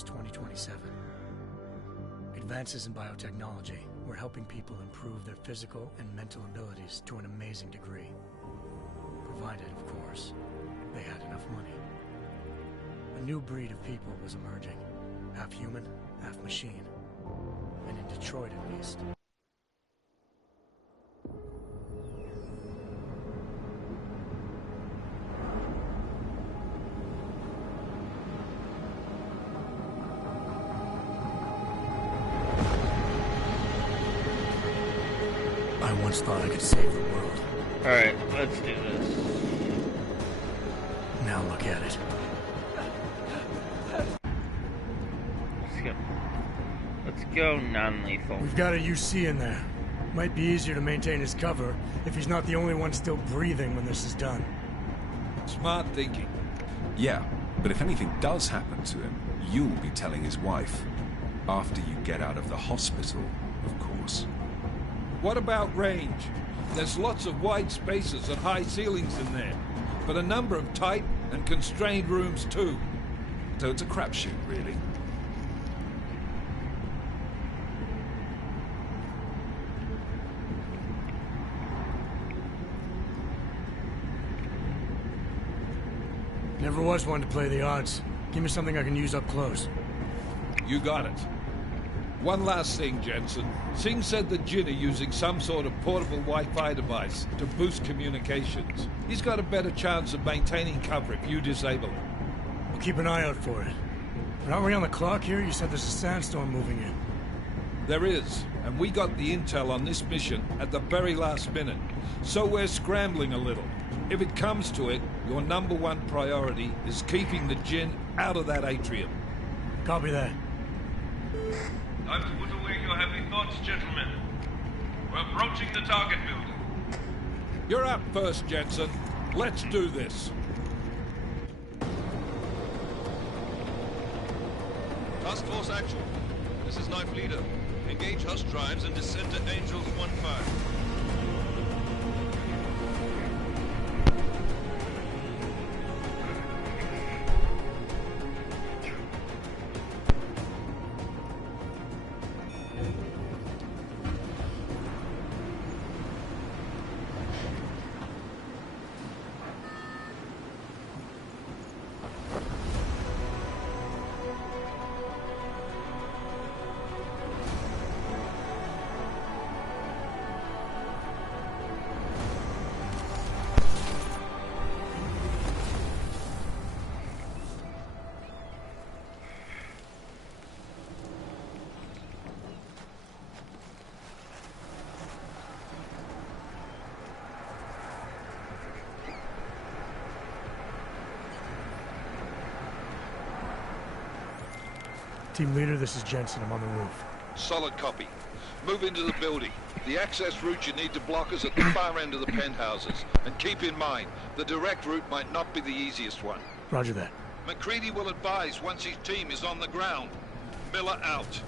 was 2027. Advances in biotechnology were helping people improve their physical and mental abilities to an amazing degree. Provided, of course, they had enough money. A new breed of people was emerging. Half human, half machine. And in Detroit, at least. I once thought I could save the world. Alright, let's do this. Now look at it. Let's go non-lethal. We've got a UC in there. Might be easier to maintain his cover if he's not the only one still breathing when this is done. Smart thinking. Yeah, but if anything does happen to him, you'll be telling his wife. After you get out of the hospital, of course. What about range? There's lots of wide spaces and high ceilings in there, but a number of tight and constrained rooms too. So it's a crapshoot, really. Never was one to play the odds. Give me something I can use up close. You got it. One last thing, Jensen. Singh said that Jin are using some sort of portable Wi-Fi device to boost communications. He's got a better chance of maintaining cover if you disable it. I'll keep an eye out for it. But aren't we on the clock here? You said there's a sandstorm moving in. There is, and we got the intel on this mission at the very last minute. So we're scrambling a little. If it comes to it, your #1 priority is keeping the Jin out of that atrium. Copy that. Time to put away your heavy thoughts, gentlemen. We're approaching the target building. You're up first, Jensen. Let's do this. Task Force Actual. This is Knife Leader. Engage Hush drives and descend to Angels 1-5. Team leader, this is Jensen. I'm on the roof. Solid copy. Move into the building. The access route you need to block is at the far end of the penthouses. And keep in mind, the direct route might not be the easiest one. Roger that. McCready will advise once his team is on the ground. Miller out.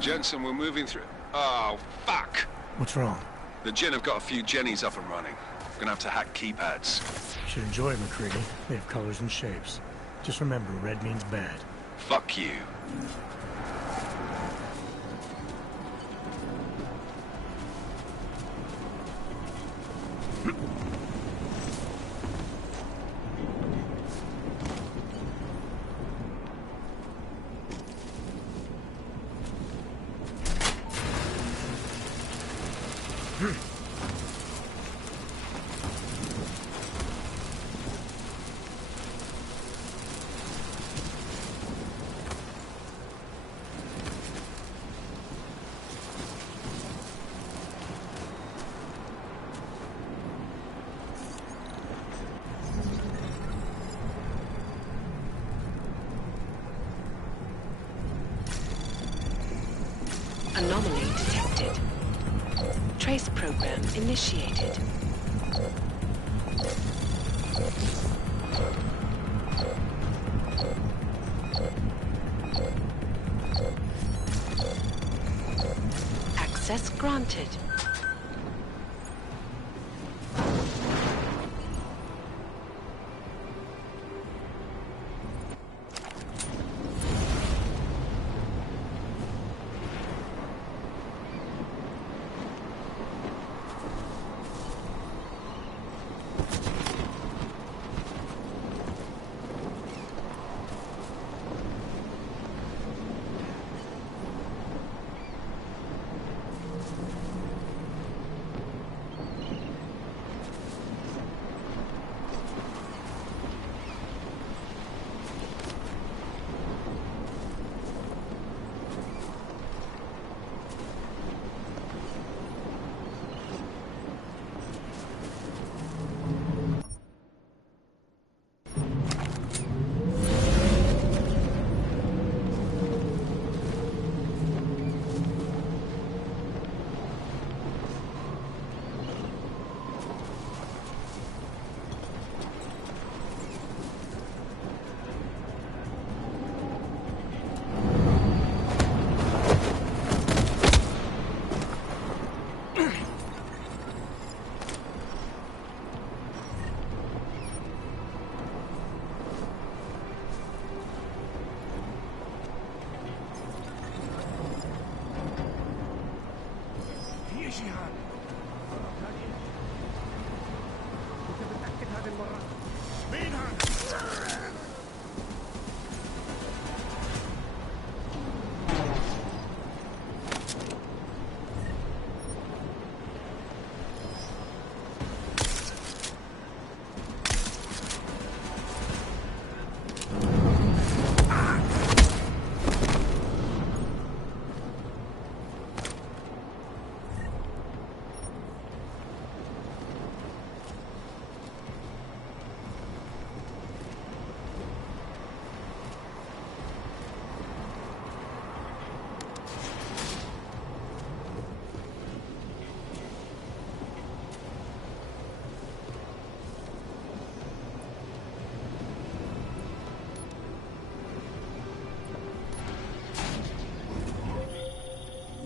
Jensen, we're moving through... Oh, fuck! What's wrong? The Jin have got a few Jennies up and running. Gonna have to hack keypads. Should enjoy it, McCready. They have colors and shapes. Just remember, red means bad. Fuck you. Anomaly detected. Trace program initiated. Access granted.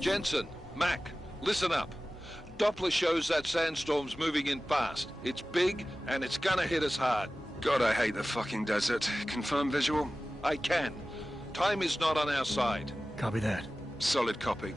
Jensen, Mac, listen up. Doppler shows that sandstorm's moving in fast. It's big, and it's gonna hit us hard. God, I hate the fucking desert. Confirm visual? I can. Time is not on our side. Copy that. Solid copy.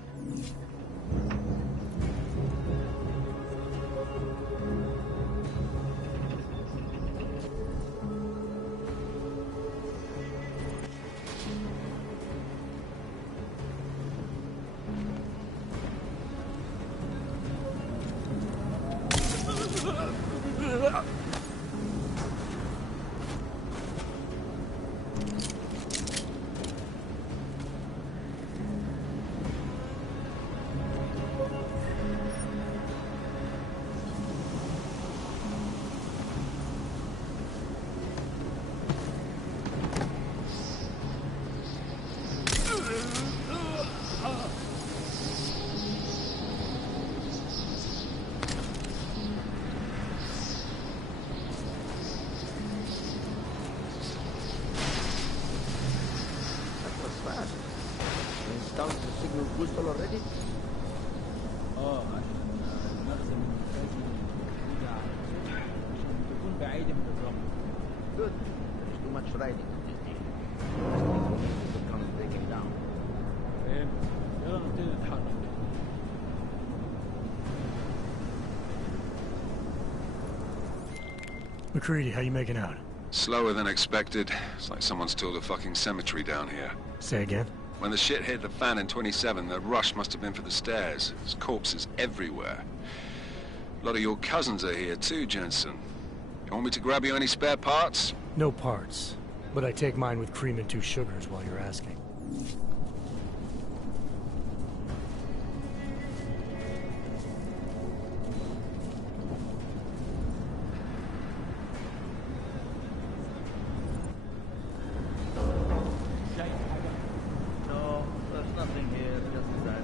وصل already؟ عشان المخزن الانتاجي يجي على عشان تكون بعيدة من الرمل. Good. There's too much riding on this thing. It comes breaking down. فهمت. يلا نبتدي نتحرك. McCready, how you making out? Slower than expected. It's like someone's tilled a fucking cemetery down here. Say again? When the shit hit the fan in 27, the rush must have been for the stairs. There's corpses everywhere. A lot of your cousins are here too, Jensen. You want me to grab you any spare parts? No parts, but I take mine with cream and 2 sugars while you're asking. No, there's nothing here, just that.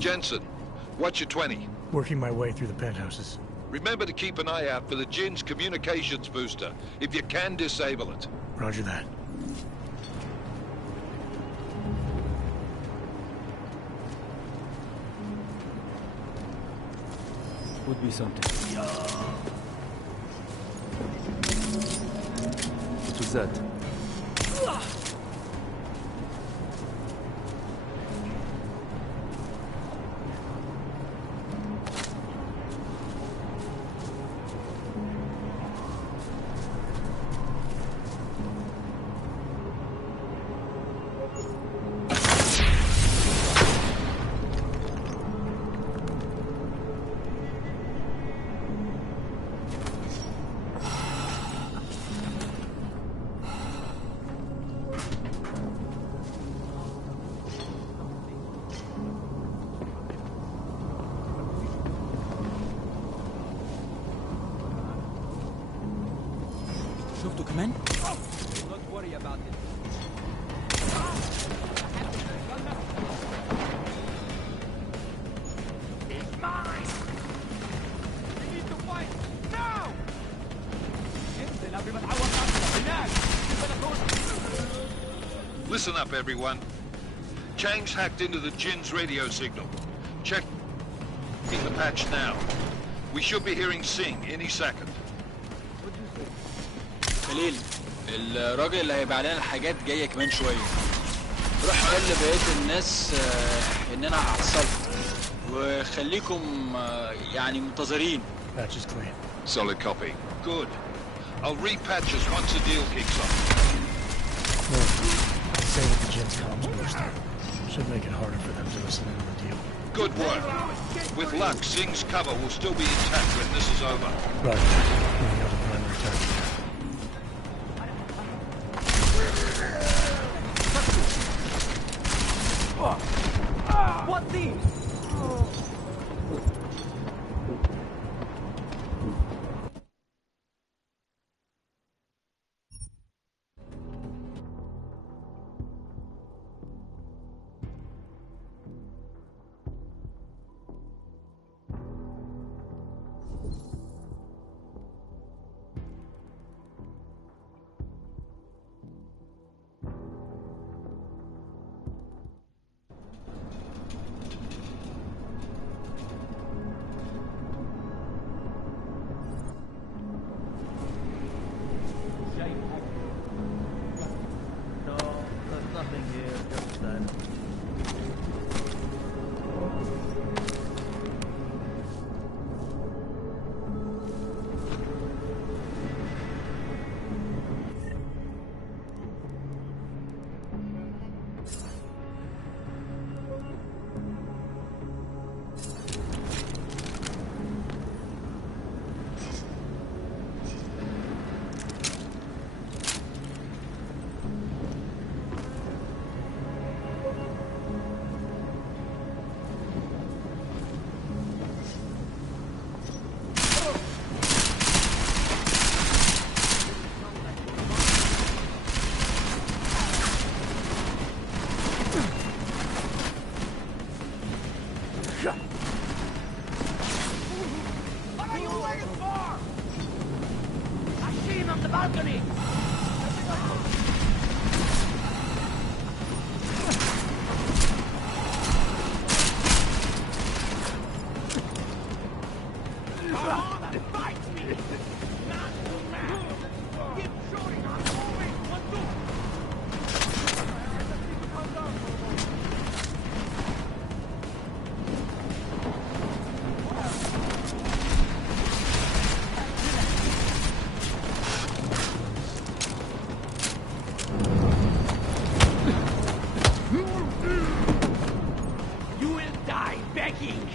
Jensen, what's your 20? Working my way through the penthouses. Remember to keep an eye out for the Jinn's communications booster. If you can, disable it. Roger that. Would be something. What was that? شفتوا كمان؟ Don't worry about it. It's mine! We need to fight now! انزل قبل ما تعور نفسك هناك في البلكونة. Listen up, everyone. Chang's hacked into the Jinn's radio signal. Check the patch now. We should be hearing Sing any second. خليل الراجل اللي هيبيع لنا الحاجات جايه كمان شويه. روح قول لبقيه الناس ان انا هحصلكم وخليكم يعني منتظرين. Patch is clean. Solid copy. Good. I'll repatch us once the deal kicks off. Well, I'd say with the Jinn's comms booster. Should make it harder for them to listen in on the deal. Good work. With luck, Sing's cover will still be intact when this is over. Right. Moving on to primary target. What these? the balcony! Come on and fight me! Not too mad! Keep shooting! I'm moving! 1, 2! You will die begging!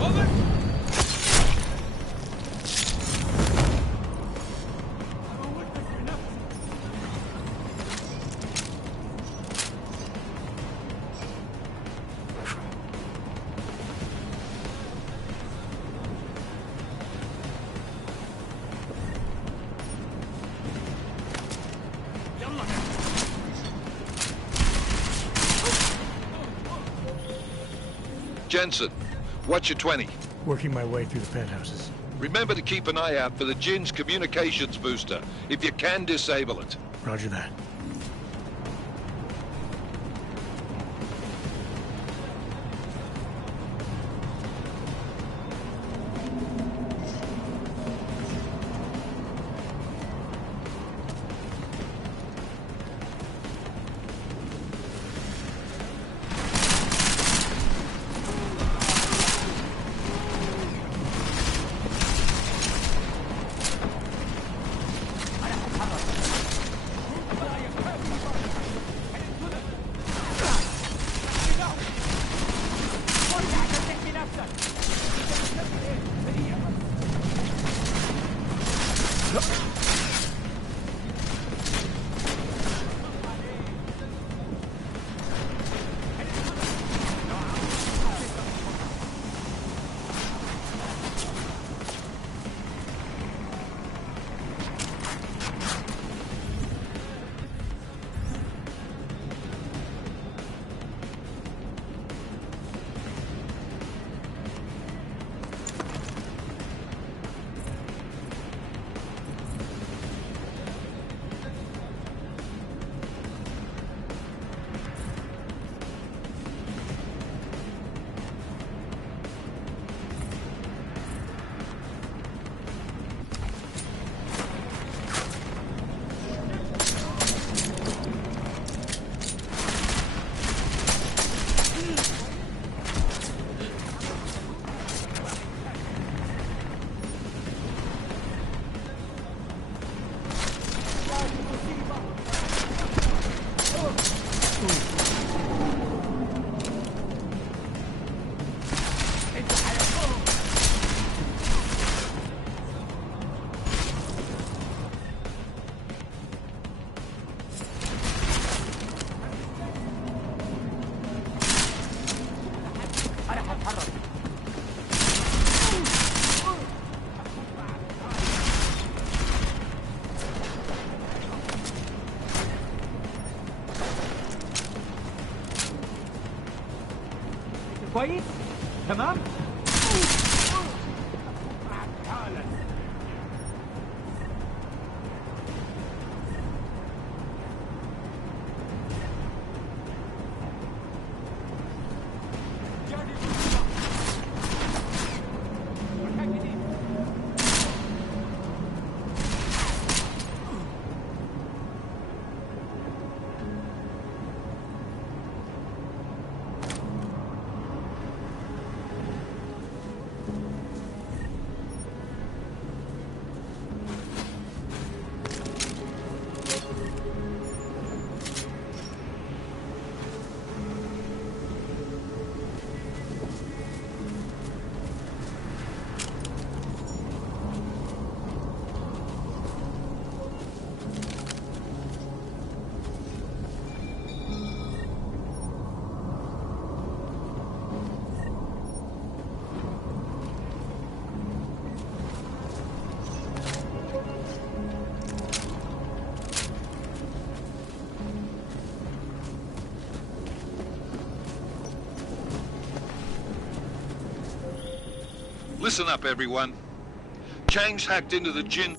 Over! Jensen, what's your 20? Working my way through the penthouses. Remember to keep an eye out for the Jinn's communications booster. If you can, disable it. Roger that. كويس؟ تمام؟ Listen up, everyone. Chang's hacked into the Jinn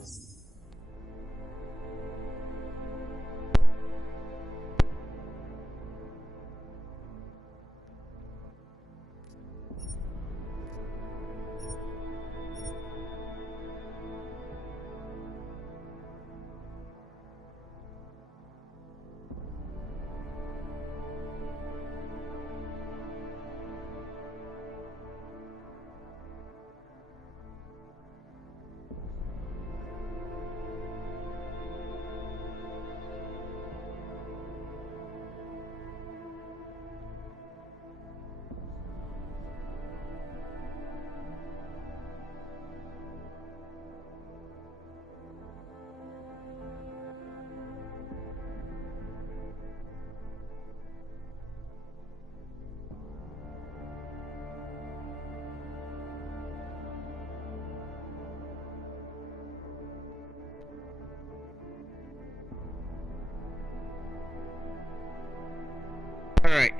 Alright.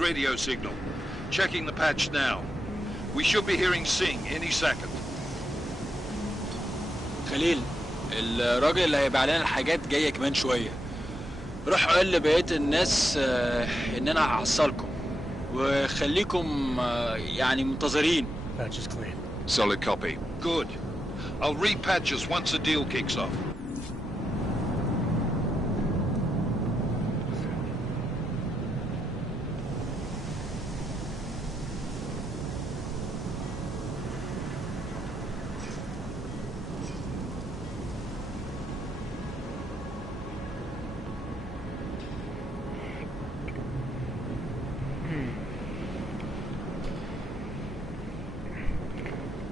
Radio signal. Checking the patch now. We should be hearing Sing any second. خليل، الراجل اللي هيبيع لنا الحاجات جاي كمان شويه. روح قول لبقيه الناس ان انا هحصلكم وخليكم يعني منتظرين. Patch is clean. Solid copy. Good. I'll repatch us once the deal kicks off.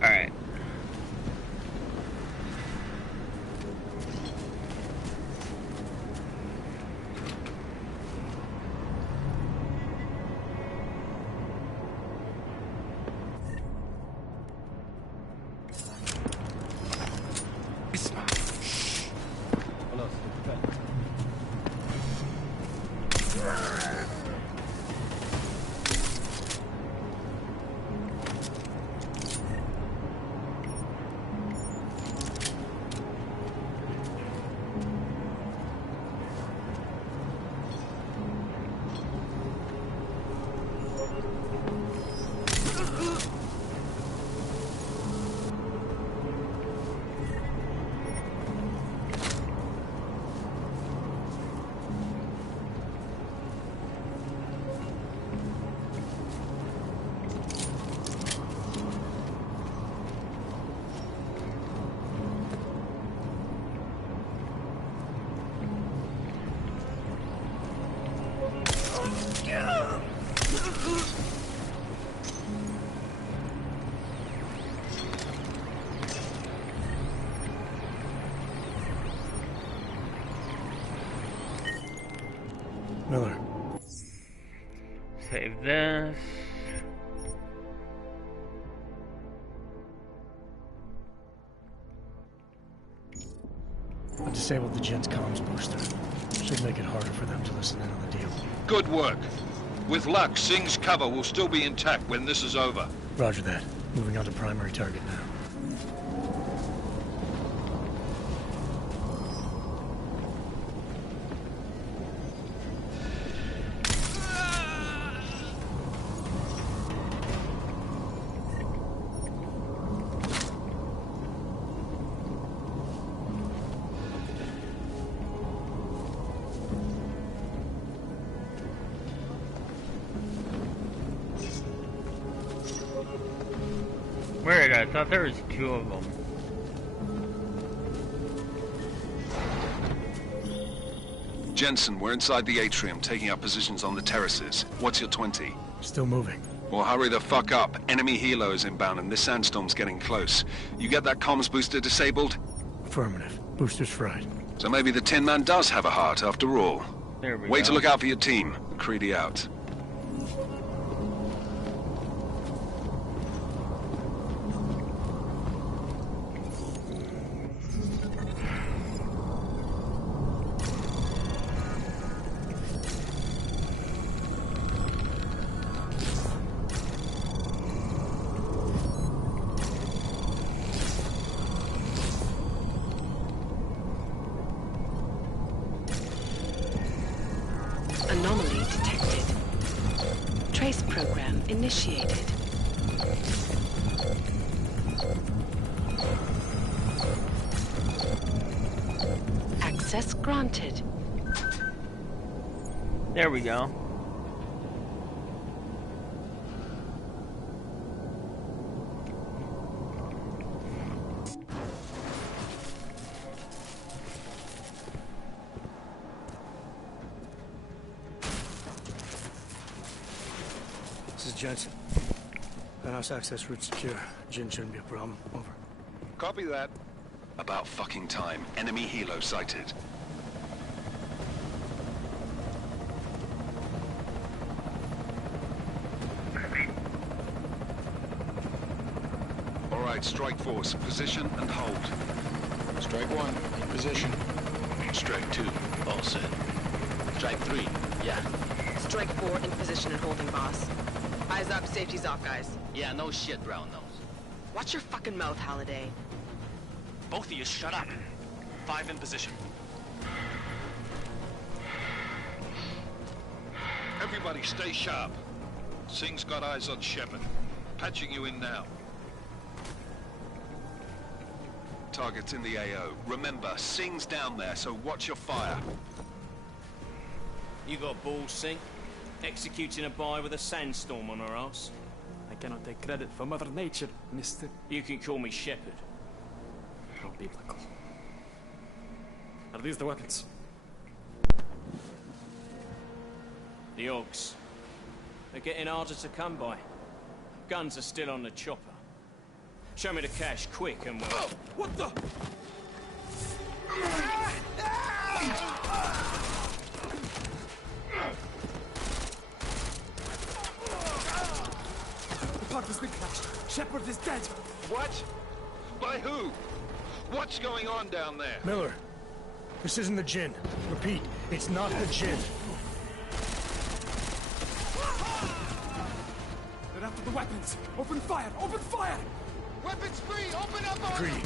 Alright. خلاص اتفقنا. Miller. Save this. I disabled the Jin's comms booster. Should make it harder for them to listen in on the deal. Good work. With luck, Sing's cover will still be intact when this is over. Roger that. Moving on to primary target now. Weird, I thought there was two of them. Jensen, we're inside the atrium, taking up positions on the terraces. What's your 20? Still moving. Well, hurry the fuck up. Enemy helo is inbound and this sandstorm's getting close. You get that comms booster disabled? Affirmative. Booster's fried. So maybe the Tin Man does have a heart after all. There we Way go. to look out for your team. Creedy out. Anomaly detected. Trace program initiated. Access granted. There we go. This is Jensen. Penthouse access route secure. Jin shouldn't be a problem. Over. Copy that. About fucking time. Enemy helo sighted. All right, strike force. Position and hold. Strike 1, in position. Strike 2, all set. Strike 3, yeah. Strike 4, in position and holding, boss. Eyes up, safety's off, guys. Yeah, no shit, brown nose. Watch your fucking mouth, Halliday. Both of you, shut up. 5 in position. Everybody stay sharp. Singh's got eyes on Shepard. Patching you in now. Target's in the AO. Remember, Singh's down there, so watch your fire. You got balls, Singh? Executing a buy with a sandstorm on our ass? I cannot take credit for Mother Nature, mister. You can call me Shepard. How biblical. Are these the weapons? The Ogs. They're getting harder to come by. Guns are still on the chopper. Show me the cash, quick, and we'll... Oh, what the? The park has been crashed. Shepard is dead. What? By who? What's going on down there? Miller, this isn't the Jinn. Repeat, it's not the Jinn. They're after the weapons. Open fire! Open fire! Weapons free! Open up on... Greedy,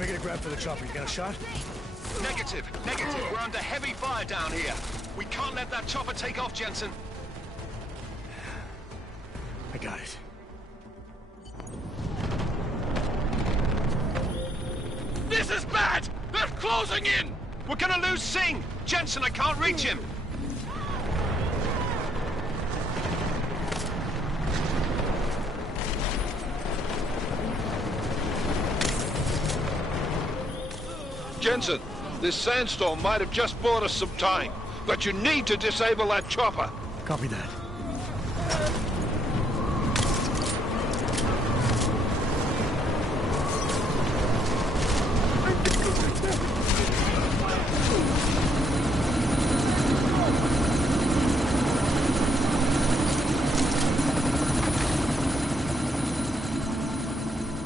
make it a grab for the chopper. You got a shot? Negative. We're under heavy fire down here. We can't let that chopper take off, Jensen. I got it. This is bad! They're closing in! We're gonna lose Singh! Jensen, I can't reach him! Jensen, this sandstorm might have just bought us some time, but you need to disable that chopper. Copy that.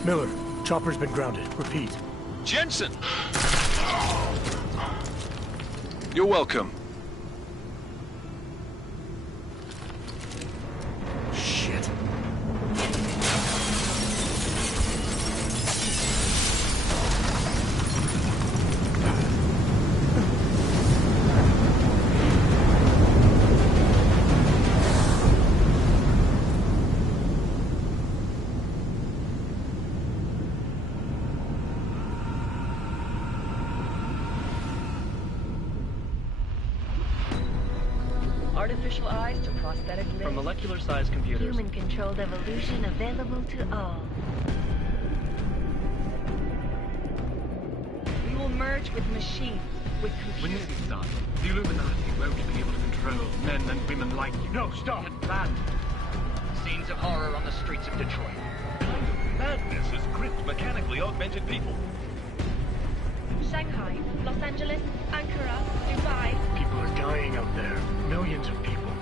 Miller, chopper's been grounded. Repeat. Jensen! You're welcome. Shit. Artificial eyes to prosthetic limbs. From molecular-sized computers. Human-controlled evolution available to all. We will merge with machines, with computers. When this is done, the Illuminati won't be able to control men and women like you. No, stop and plan. Scenes of horror on the streets of Detroit. Kind of madness has gripped mechanically augmented people. Shanghai, Los Angeles, Ankara, Dubai. People are dying out there. Millions of people.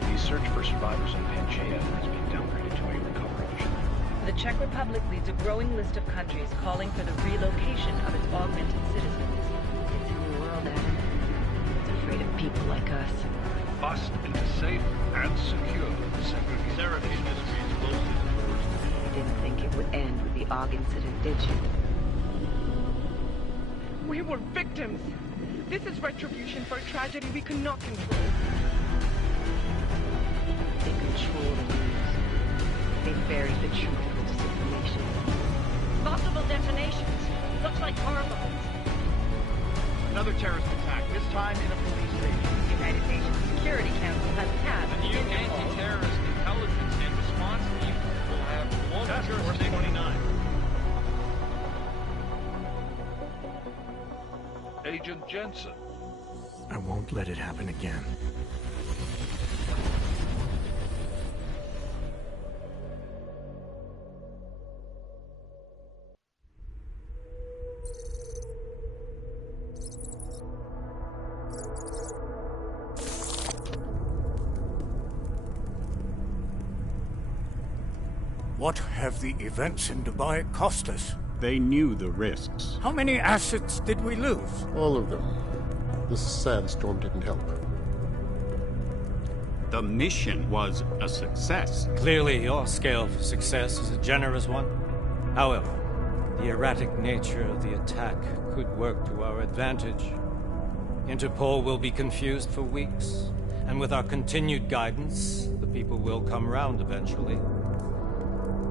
The search for survivors in Pangaea has been downgraded to a recovery mission. The Czech Republic leads a growing list of countries calling for the relocation of its augmented citizens. It's a new world, Adam. It's afraid of people like us. Bust into safe and secure segregation industries close to the doors. You didn't think it would end with the Aug incident, did you? We were victims. This is retribution for a tragedy we cannot control. They control the news. They buried the truth with disinformation. Possible detonations. Looks like car bombs. Another terrorist attack, this time in a police station. The United Nations Security Council has passed The new anti-terrorist intelligence and response team will have one Task Force 29. Agent Jensen. I won't let it happen again. What have the events in Dubai cost us? They knew the risks. How many assets did we lose? All of them. This sandstorm didn't help. The mission was a success. Clearly, your scale for success is a generous one. However, the erratic nature of the attack could work to our advantage. Interpol will be confused for weeks, and with our continued guidance, the people will come round eventually.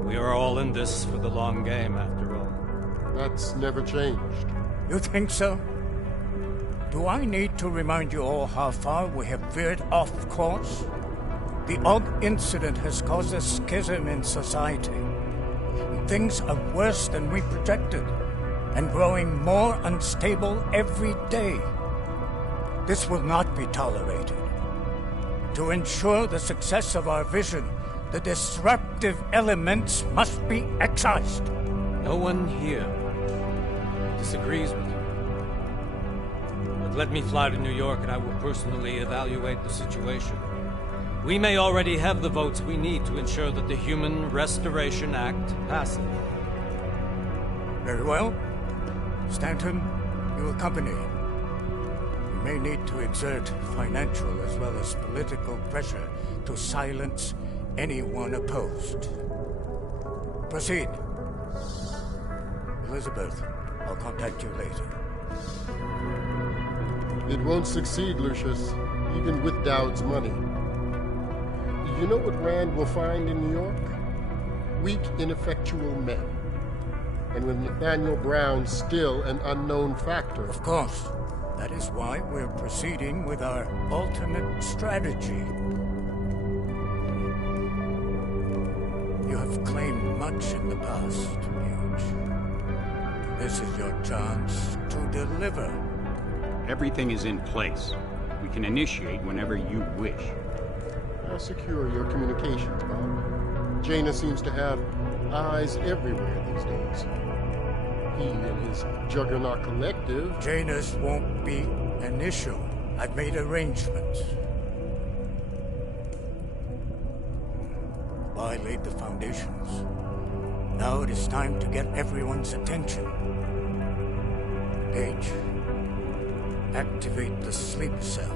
We are all in this for the long game, after all. That's never changed. You think so? Do I need to remind you all how far we have veered off course? The Og incident has caused a schism in society. Things are worse than we projected, and growing more unstable every day. This will not be tolerated. To ensure the success of our vision, the disruptive elements must be excised. No one here disagrees with you. But let me fly to New York and I will personally evaluate the situation. We may already have the votes we need to ensure that the Human Restoration Act passes. Very well. Stanton, you accompany. We may need to exert financial as well as political pressure to silence anyone opposed. Proceed. Elizabeth, I'll contact you later. It won't succeed, Lucius, even with Dowd's money. You know what Rand will find in New York? Weak, ineffectual men. And with Nathaniel Brown still an unknown factor. Of course. That is why we're proceeding with our alternate strategy. You have claimed much in the past, Huge. This is your chance to deliver. Everything is in place. We can initiate whenever you wish. I'll secure your communications, Bob. Jaina seems to have eyes everywhere these days. He and his Juggernaut Collective... Jaina's won't be an issue. I've made arrangements. I laid the foundations. Now it is time to get everyone's attention. Page, activate the sleep cell.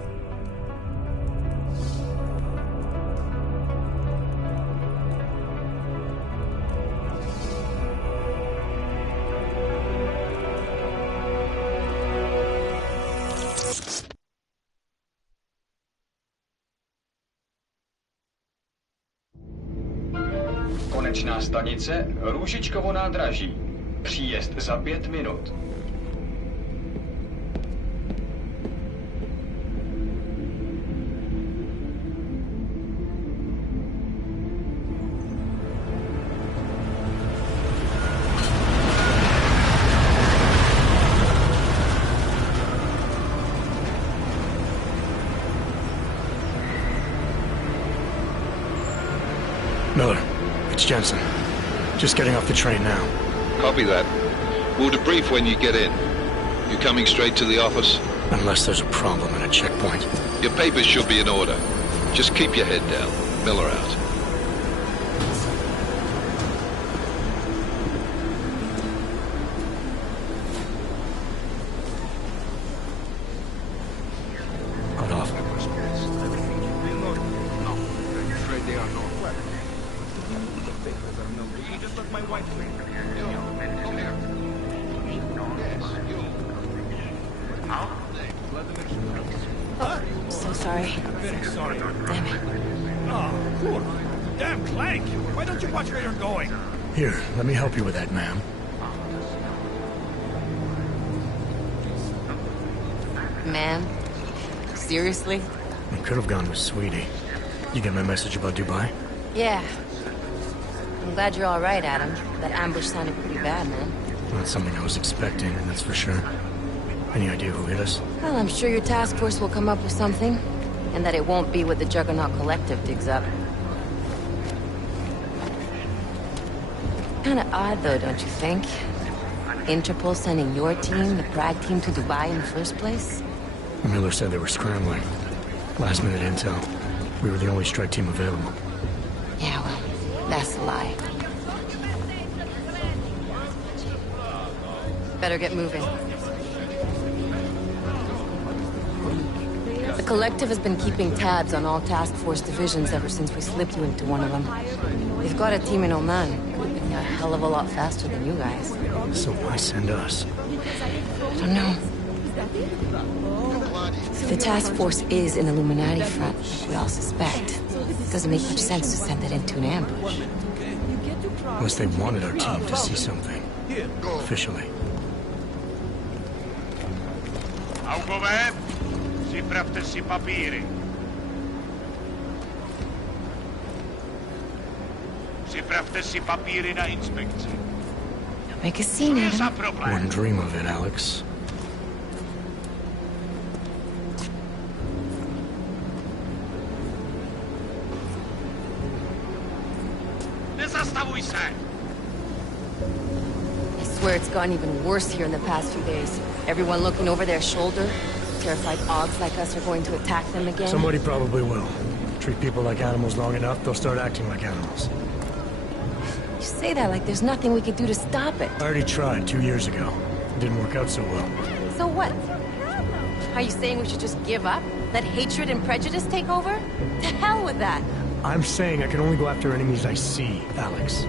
Konečná stanice Růžičkovo nádraží. Příjezd za 5 minut. Miller, it's Jensen. Just getting off the train now. Copy that. We'll debrief when you get in. You coming straight to the office? Unless there's a problem at a checkpoint. Your papers should be in order. Just keep your head down. Miller out. Cut off. So sorry. Sorry. Damn it. Oh, cool. Damn, Clank! Why don't you watch where you're going? Here, let me help you with that, ma'am. Man? Seriously? I could have gone with Sweetie. You get my message about Dubai? Yeah. I'm glad you're all right, Adam. That ambush sounded pretty bad, man. Not something I was expecting, that's for sure. Any idea who hit us? Well, I'm sure your task force will come up with something. And that it won't be what the Juggernaut Collective digs up. Kinda odd, though, don't you think? Interpol sending your team, the Prague team, to Dubai in the first place? Miller said they were scrambling. Last-minute intel. We were the only strike team available. Yeah, well, that's a lie. Better get moving. The Collective has been keeping tabs on all task force divisions ever since we slipped you into one of them. They've got a team in Oman. Could have been a hell of a lot faster than you guys. So why send us? I don't know. If the task force is an Illuminati front, we all suspect, it doesn't make much sense to send it into an ambush. Unless they wanted our team to see something. Officially. Augovem, připravte si papíry. Připravte si papíry na inspekci. Make a scene, Adam. Wouldn't dream of it, Alex. Nezastavuj se! I swear it's gotten even worse here in the past few days. Everyone looking over their shoulder. Terrified Augs like us are going to attack them again. Somebody probably will. Treat people like animals long enough, they'll start acting like animals. You say that like there's nothing we could do to stop it. I already tried 2 years ago. It didn't work out so well. So what? Are you saying we should just give up? Let hatred and prejudice take over? To hell with that! I'm saying I can only go after enemies I see, Alex.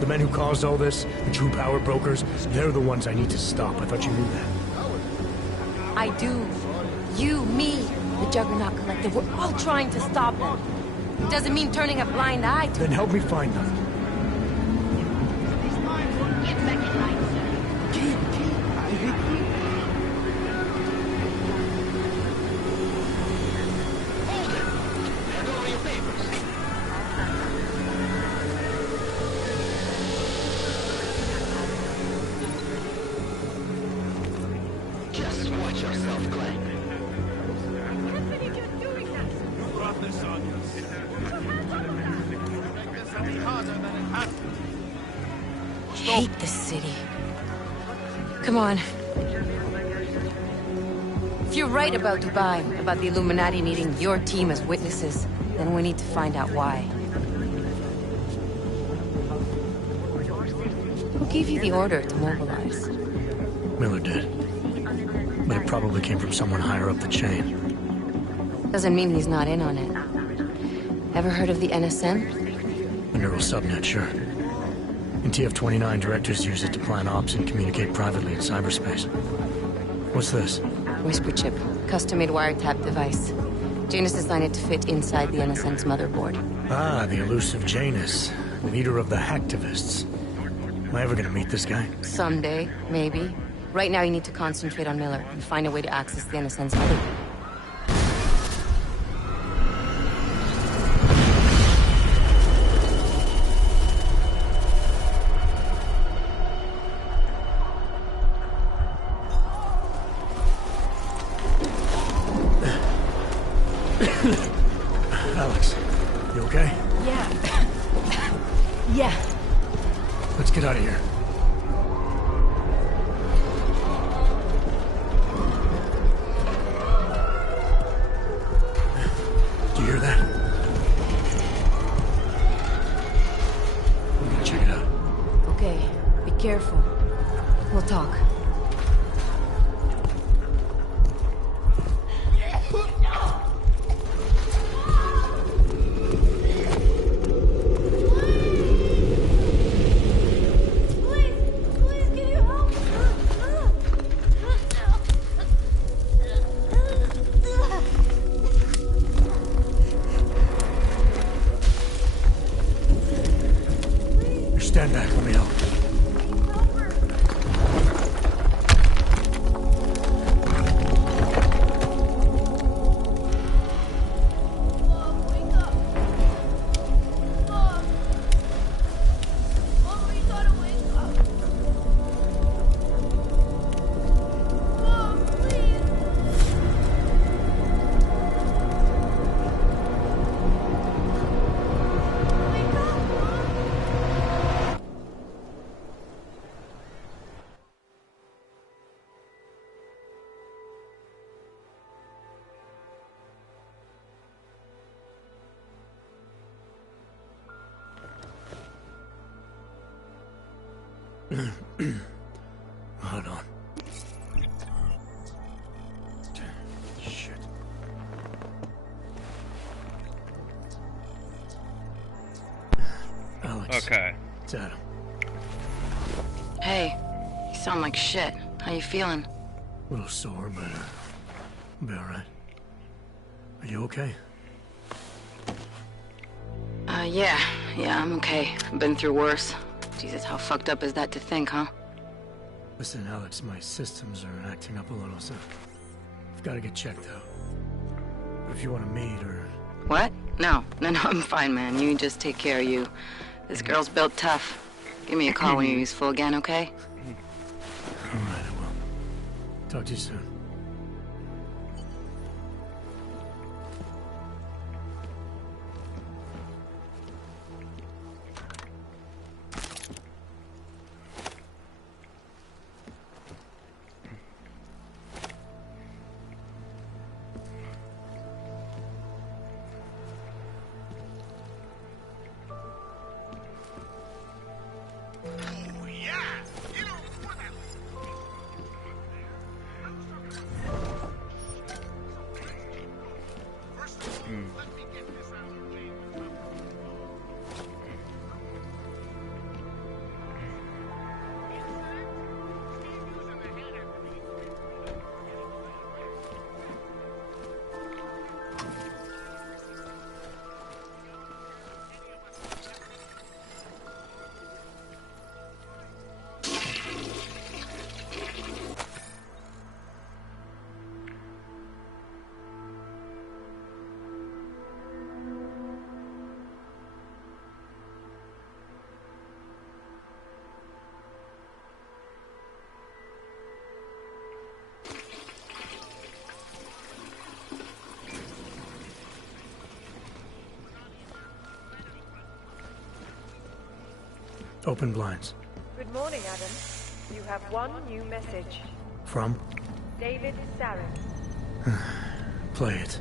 The men who caused all this, the true power brokers, they're the ones I need to stop. I thought you knew that. I do. You, me, the Juggernaut Collective, we're all trying to stop them. It doesn't mean turning a blind eye to Then help me find them. Just watch yourself, Glenn. hate this city. Come on. If you're right about Dubai, about the Illuminati needing your team as witnesses, then we need to find out why. Who gave you the order to mobilize? Miller did. But it probably came from someone higher up the chain. Doesn't mean he's not in on it. Ever heard of the NSM? A neural subnet, sure. In TF-29, directors use it to plan ops and communicate privately in cyberspace. What's this? Whisper chip. Custom-made wiretap device. Janus designed it to fit inside the NSM's motherboard. Ah, the elusive Janus. Leader of the hacktivists. Am I ever gonna meet this guy? Someday, maybe. Right now you need to concentrate on Miller and find a way to access the NSM's motherboard. Alex, you okay? Yeah. Yeah. Let's get out of here. Do you hear that? I'm gonna check it out. Okay, be careful. We'll talk. Okay. It's Adam. Hey, you sound like shit. How you feeling? A little sore, but I'll be alright. Are you okay? Yeah, I'm okay. I've been through worse. Jesus, how fucked up is that to think, huh? Listen, Alex, my systems are acting up a little, so I've got to get checked out. But if you want to meet or... What? No, I'm fine, man. You just take care of you. This girl's built tough. Give me a call when you're useful again, okay? Alright, I will. Talk to you soon. Open blinds. Good morning, Adam. You have one new message. From? David Sarin. Play it.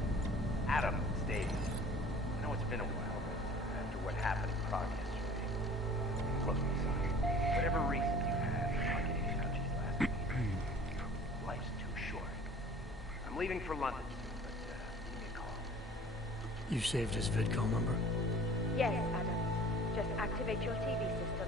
Adam, it's Dave. I know it's been a while, but after what happened in Prague yesterday, look, son, whatever reason you had for not getting in touch last week, life's too short. I'm leaving for London, but give me a call. You saved his vidcall number? Yes, Adam. Just activate your TV system.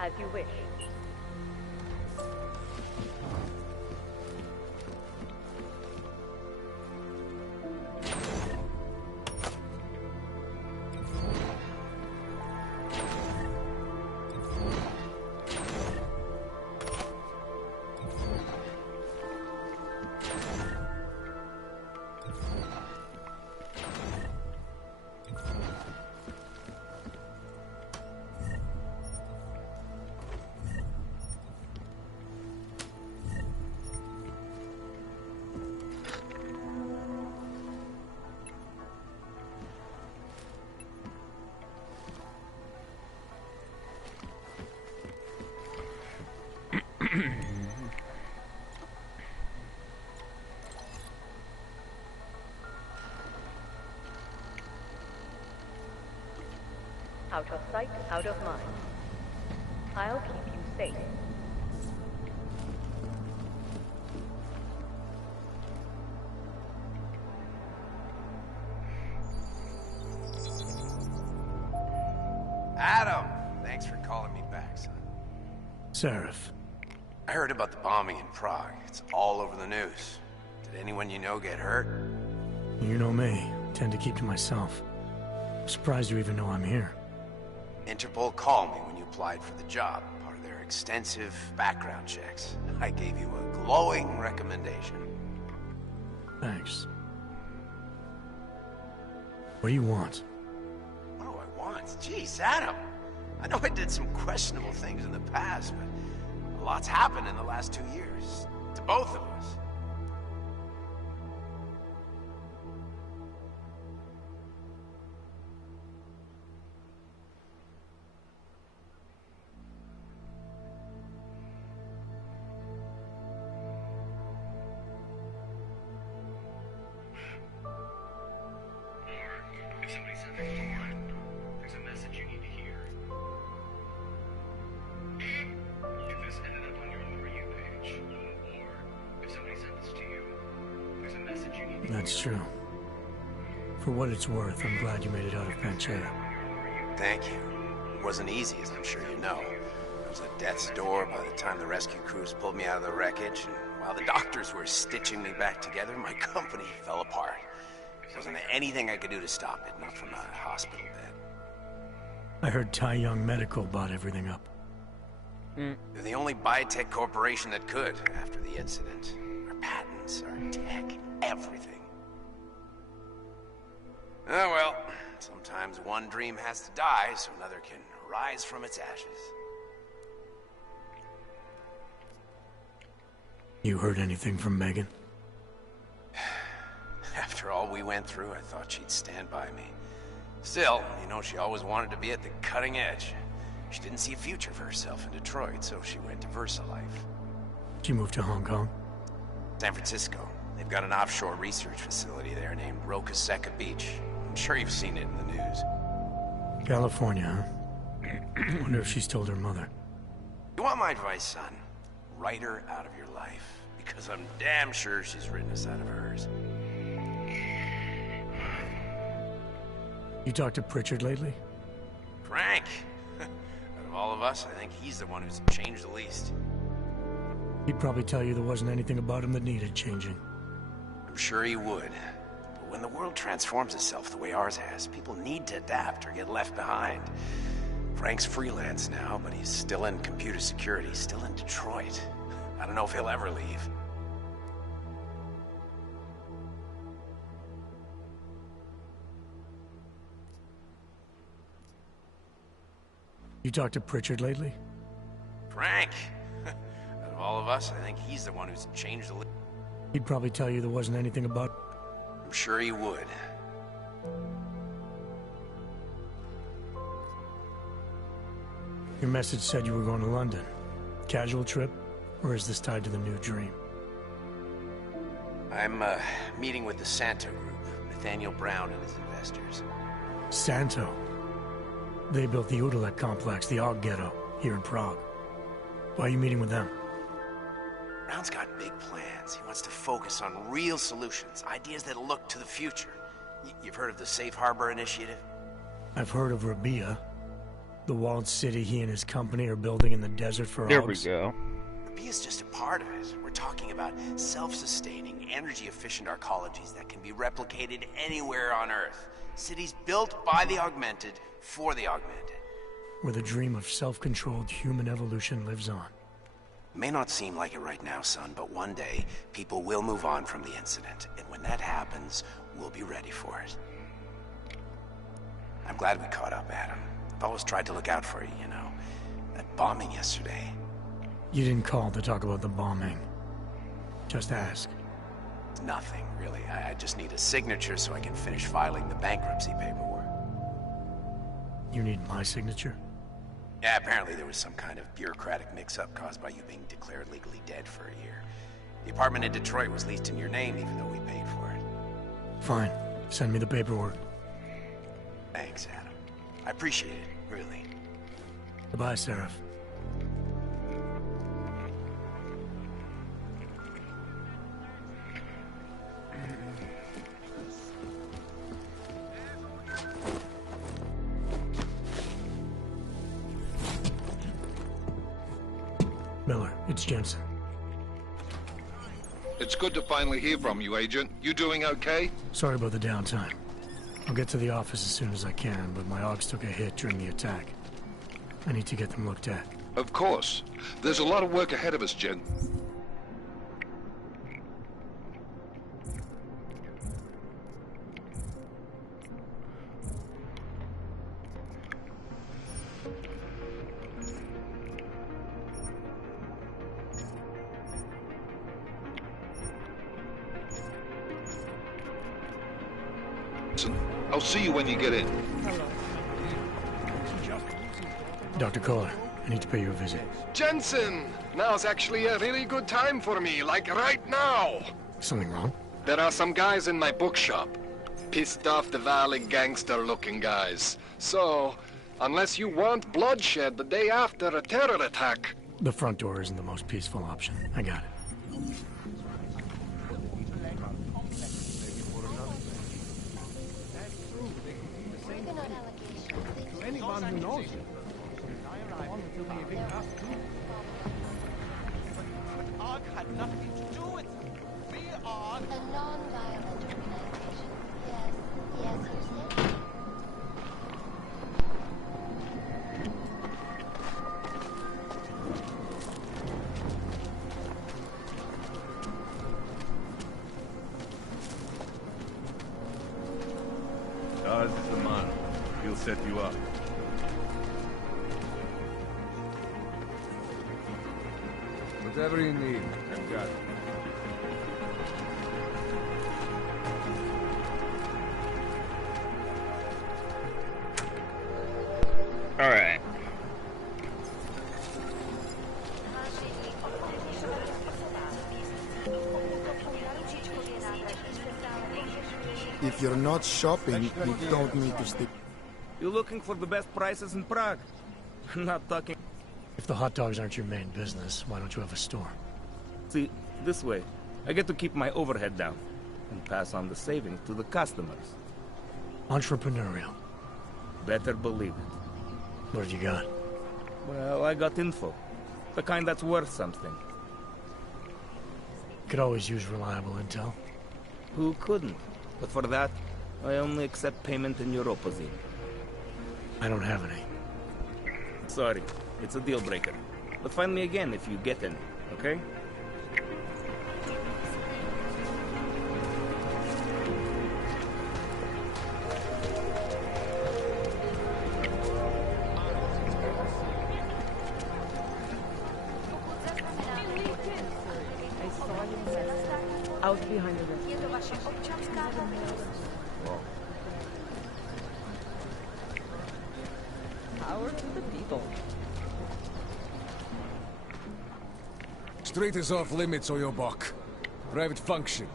As you wish. Out of sight, out of mind. I'll keep you safe. Adam! Thanks for calling me back, son. Seraph. I heard about the bombing in Prague. It's all over the news. Did anyone you know get hurt? You know me. Tend to keep to myself. I'm surprised you even know I'm here. Interpol called me when you applied for the job, part of their extensive background checks. I gave you a glowing recommendation. Thanks. What do you want? What do I Jeez, Adam. I know I did some questionable things in the past, but a lot's happened in the last 2 years. To both of us. If somebody sent the phone, there's a message you need to hear. If this ended up on your For You page, or if somebody sent this to you, there's a message you need to hear. That's true. For what it's worth, I'm glad you made it out of Panchea. Thank you. It wasn't easy, as I'm sure you know. I was at death's door by the time the rescue crews pulled me out of the wreckage, and while the doctors were stitching me back together, my company fell apart. There wasn't anything I could do to stop it, not from a hospital bed. I heard Tai Young Medical bought everything up. They're the only biotech corporation that could after the incident. Our patents, our tech, everything. Oh well, sometimes one dream has to die so another can rise from its ashes. You heard anything from Megan? After all we went through, I thought she'd stand by me. Still, you know, she always wanted to be at the cutting edge. She didn't see a future for herself in Detroit, so she went to VersaLife. She moved to Hong Kong? San Francisco. They've got an offshore research facility there named Roca Seca Beach. I'm sure you've seen it in the news. California, huh? Wonder if she's told her mother. You want my advice, son? Write her out of your life. Because I'm damn sure she's written us out of hers. You talked to Pritchard lately? Frank! Out of all of us, I think he's the one who's changed the least. He'd probably tell you there wasn't anything about him that needed changing. I'm sure he would. But when the world transforms itself the way ours has, people need to adapt or get left behind. Frank's freelance now, but he's still in computer security, still in Detroit. I don't know if he'll ever leave. You talked to Pritchard lately? Frank! Out of all of us, I think he's the one who's changed the least. He'd probably tell you there wasn't anything about... I'm sure he would. Your message said you were going to London. Casual trip? Or is this tied to the new dream? I'm, meeting with the Santo Group, Nathaniel Brown and his investors. Santo? They built the Udalet complex, the Og Ghetto, here in Prague. Why are you meeting with them? Brown's got big plans. He wants to focus on real solutions, ideas that look to the future. You've heard of the Safe Harbor Initiative? I've heard of Rabia, the walled city he and his company are building in the desert for There Ogs. we go. Rabia's just a part of it. We're talking about self-sustaining, energy-efficient arcologies that can be replicated anywhere on Earth. Cities built by the augmented, for the augmented. Where the dream of self-controlled human evolution lives on. It may not seem like it right now, son, but one day, people will move on from the incident. And when that happens, we'll be ready for it. I'm glad we caught up, Adam. I've always tried to look out for you, you know. That bombing yesterday. You didn't call to talk about the bombing. Just ask. It's nothing, really. I just need a signature so I can finish filing the bankruptcy paperwork. You need my signature? Yeah, apparently there was some kind of bureaucratic mix-up caused by you being declared legally dead for a year. The apartment in Detroit was leased in your name, even though we paid for it. Fine. Send me the paperwork. Thanks, Adam. I appreciate it, really. Goodbye, Seraph. Miller, it's Jensen. It's good to finally hear from you, Agent. You doing okay? Sorry about the downtime. I'll get to the office as soon as I can, but my Augs took a hit during the attack. I need to get them looked at. Of course. There's a lot of work ahead of us, Jen. I'll see you when you get in. Dr. Kohler, I need to pay you a visit. Jensen! Now's actually a really good time for me, like right now! Something wrong? There are some guys in my bookshop. Pissed off the Valley gangster-looking guys. So, unless you want bloodshed the day after a terror attack... The front door isn't the most peaceful option. I got it. Anyone who knows it. ARC had nothing to do with it. We are a non-violent organization. Yes, you said. Ours is the man. He'll set you up. Whatever you need, I've got it. Alright. If you're not shopping, you don't need to stick. You're looking for the best prices in Prague. I'm not talking... If the hot dogs aren't your main business, why don't you have a store? See, this way, I get to keep my overhead down and pass on the savings to the customers. Entrepreneurial. Better believe it. What have you got? Well, I got info. The kind that's worth something. Could always use reliable intel. Who couldn't? But for that, I only accept payment in Europozine. I don't have any. Sorry, it's a deal breaker. But find me again if you get any, okay? Out behind the rest. Power to the people. Street is off limits, or your buck. Private function.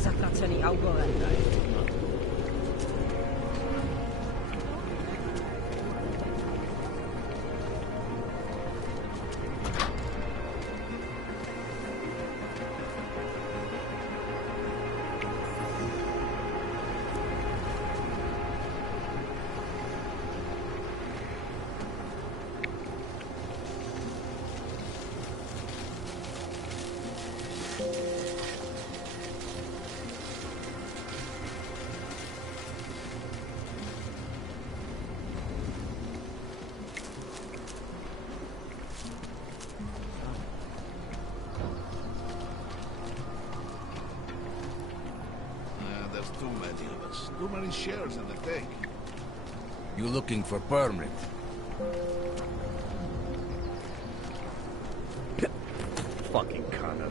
Zatraceni augové. There's too many of us. Too many shares in the take. You looking for permit? Fucking Connor.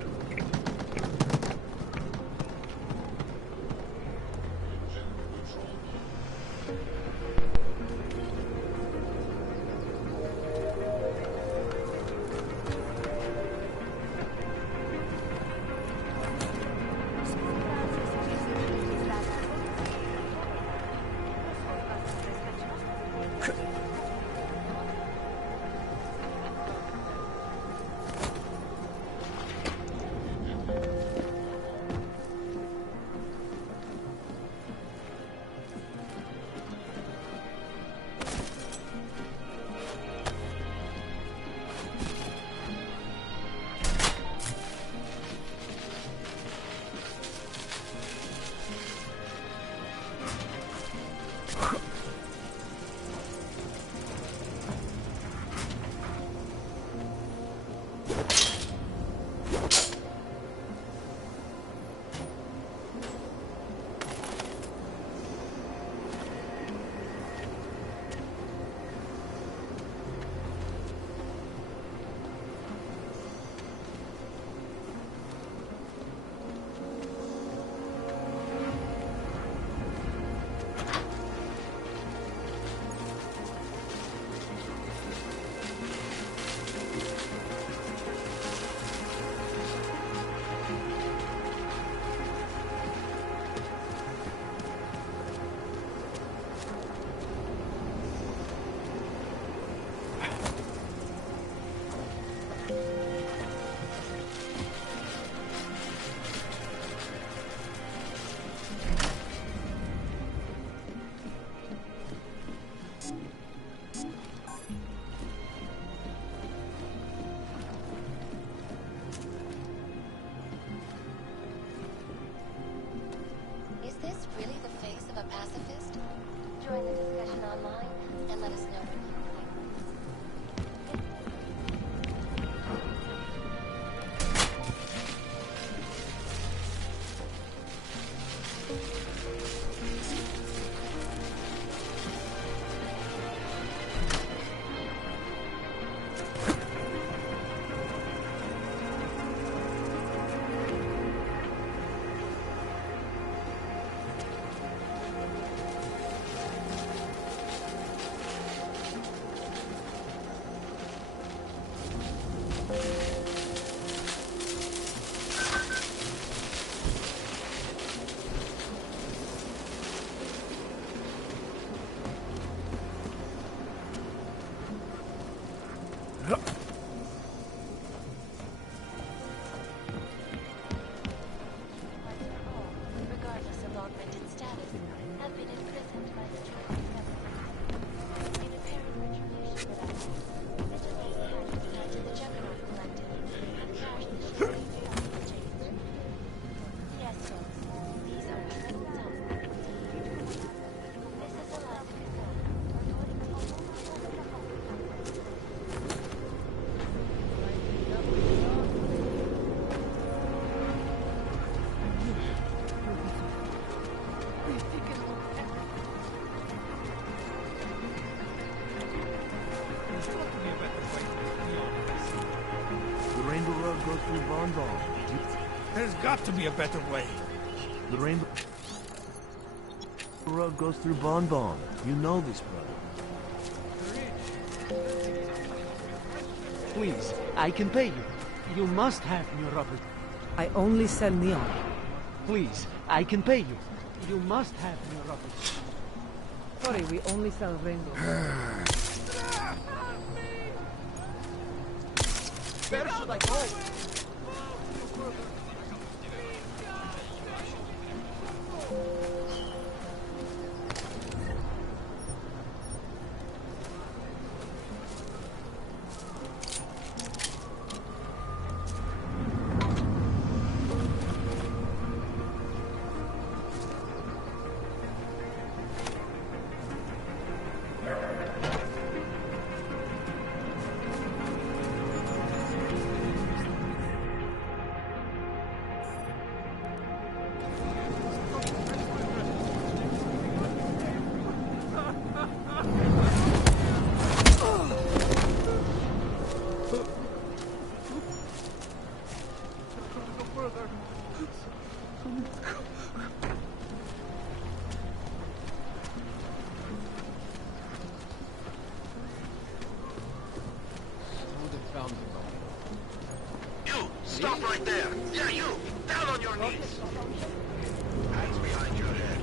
online and let us know when you regardless of augmented status, have been imprisoned by the Chinese government in apparent retribution for that. Vigilante had united the Juggernaut Collective and crashed the ship off the James. Yes, folks, these are criminal times. This is a last The Rainbow Road goes through Bon Bon. There's got to be a better way. The Rainbow Road goes through Bon Bon. You know this, brother. Please, I can pay you. You must have new rubber. I only sell neon. Please, I can pay you. You must have new rubber. Sorry, we only sell rainbow. Where should I go? Stop right there! Yeah, you! Down on your knees! Hands behind your head.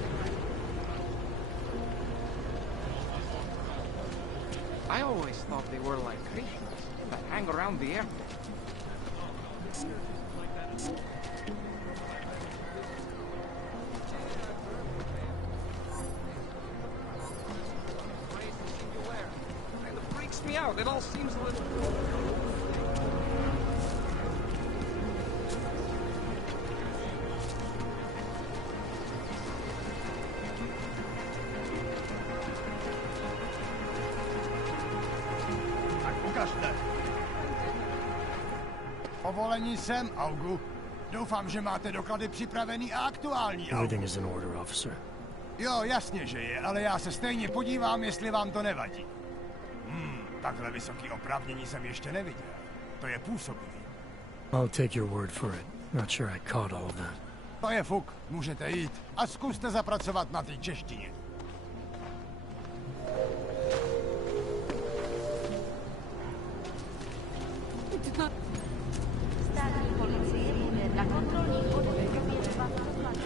I always thought they were like creatures that hang around the airport. Kind of freaks me out. It all seems a little... Povolení sem, Augu. Doufám, že máte doklady připravený a aktuální, Augu. Everything is in order, officer. Jo, jasně, že je, ale já se stejně podívám, jestli vám to nevadí. Takhle vysoký oprávnění jsem ještě neviděl. To je působivý. I'll take your word for it. Not sure I caught all of that. To je fuk, můžete jít a zkuste zapracovat na té češtině. Státní policie bude na kontrolních bodech prověřovat doklady.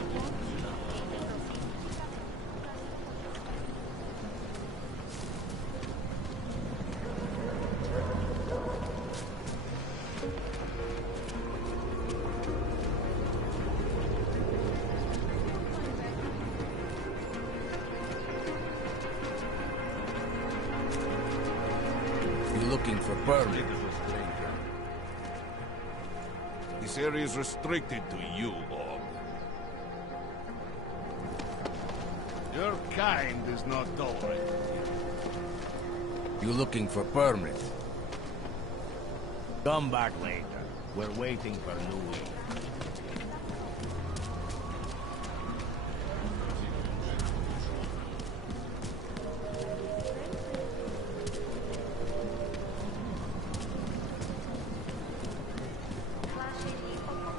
You're looking for permit. This area is restricted to you, Orm. Your kind is not tolerated. You looking for permit? Come back later. We're waiting for Louis.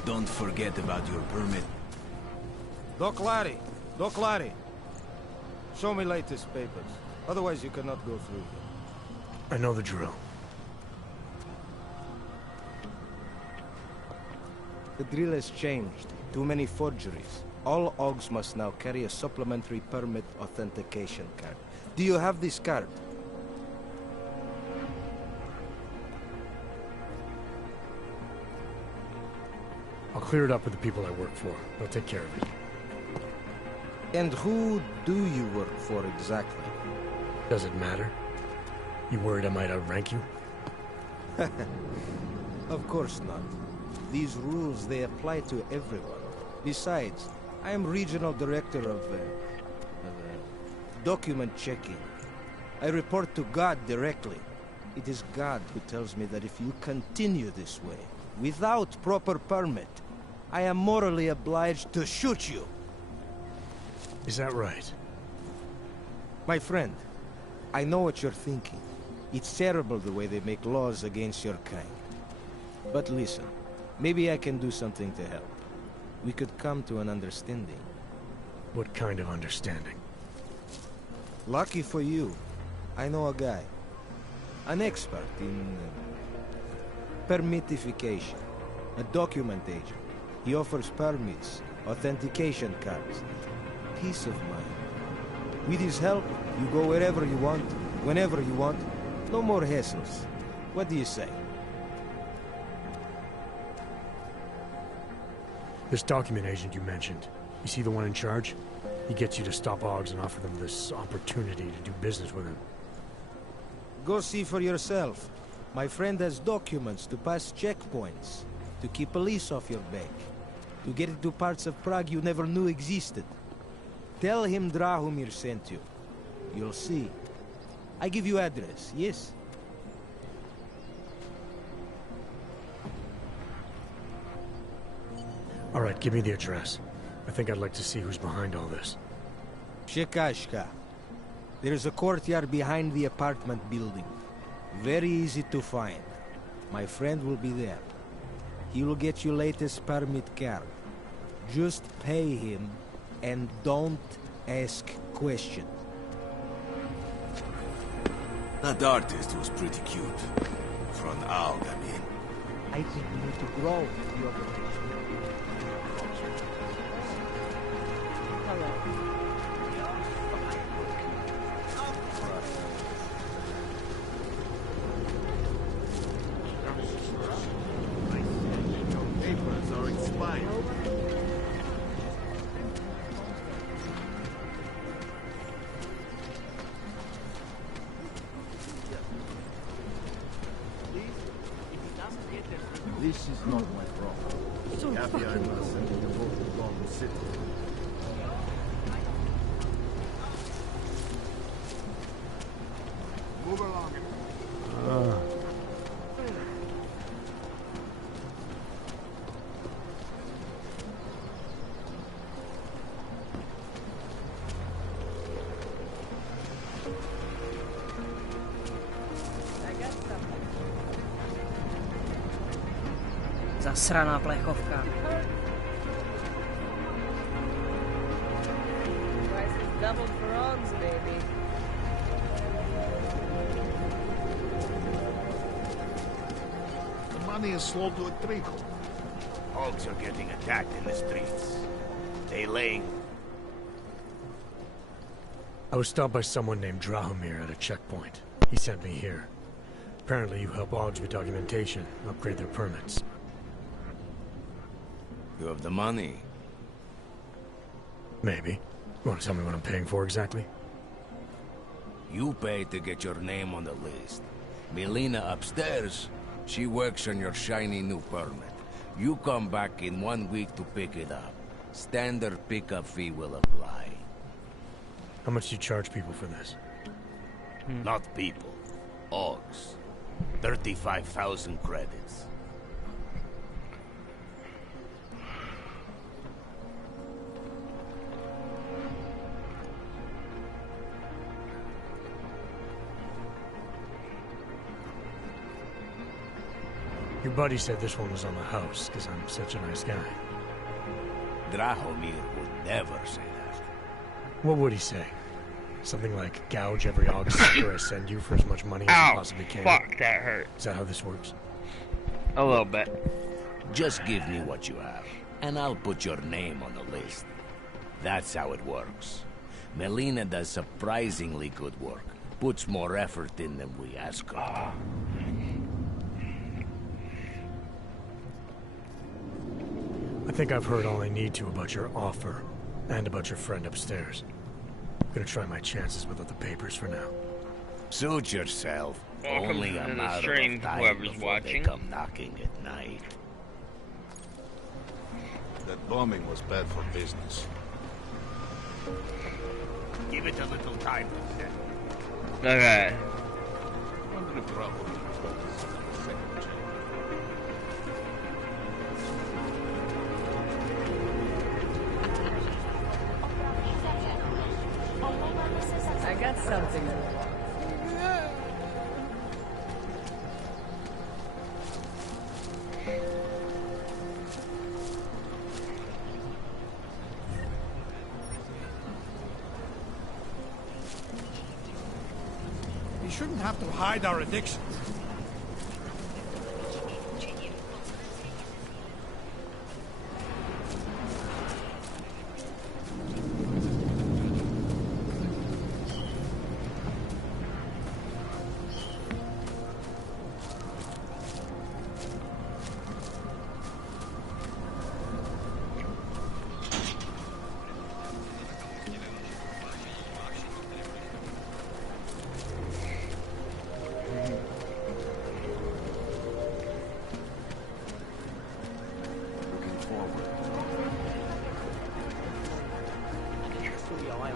Don't forget about your permit. Doc Larry! Doc Larry! Show me latest papers. Otherwise you cannot go through. I know the drill. The drill has changed. Too many forgeries. All OGs must now carry a supplementary permit authentication card. Do you have this card? I'll clear it up with the people I work for. They'll take care of it. And who do you work for exactly? Does it matter? You worried I might outrank you? Of course not. These rules, they apply to everyone. Besides, I am regional director of document checking. I report to God directly. It is God who tells me that if you continue this way, without proper permit, I am morally obliged to shoot you. Is that right? My friend, I know what you're thinking. It's terrible the way they make laws against your kind. But listen, maybe I can do something to help. We could come to an understanding. What kind of understanding? Lucky for you, I know a guy. An expert in permitification. A document agent. He offers permits, authentication cards. Peace of mind. With his help, you go wherever you want, whenever you want. No more hassles. What do you say? This document agent you mentioned, is he the one in charge? He gets you to stop OGs and offer them this opportunity to do business with him. Go see for yourself. My friend has documents to pass checkpoints, to keep police off your back, to get into parts of Prague you never knew existed. Tell him Drahomir sent you. You'll see. I give you address, yes? All right, give me the address. I think I'd like to see who's behind all this. Shekashka. There's a courtyard behind the apartment building. Very easy to find. My friend will be there. He will get you latest permit card. Just pay him and don't ask questions. That artist was pretty cute. For an AUG, I mean. I think we need to grow the operation. Papers are expired. This is not my problem. So happy I'm not sending the boat to Gotham City. Move along. Zasraná plechovka. Price is doubled for OGs, baby. The money is slow to a trickle. Hogs are getting attacked in the streets. They laying... I was stopped by someone named Drahomir at a checkpoint. He sent me here. Apparently you help OGs with documentation, upgrade their permits. You have the money? Maybe. You want to tell me what I'm paying for exactly? You pay to get your name on the list. Melina upstairs, she works on your shiny new permit. You come back in 1 week to pick it up. Standard pickup fee will apply. How much do you charge people for this? Not people. Ogs. 35,000 credits. Your buddy said this one was on the house, because I'm such a nice guy. Drahomir would never say that. What would he say? Something like, gouge every August sucker I send you for as much money as you possibly can? Fuck, that hurt. Is that how this works? A little bit. Just give me what you have, and I'll put your name on the list. That's how it works. Melina does surprisingly good work. Puts more effort in than we ask her. I think I've heard all I need to about your offer, and about your friend upstairs. I'm gonna try my chances without the papers for now. Suit yourself. Welcome Only to a the matter stream, of time whoever's before watching. they come knocking at night. That bombing was bad for business. Give it a little time. Okay. Wonder if Bravo got this second check. I got something. We shouldn't have to hide our addictions.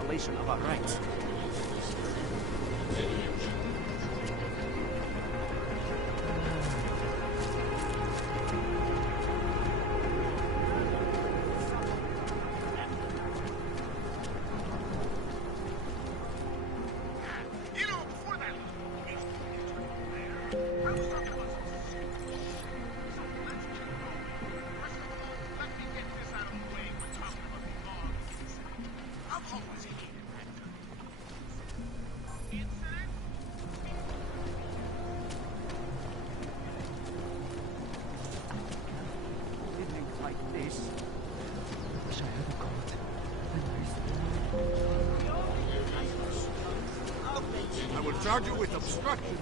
Violation of our rights. I will charge you with obstruction.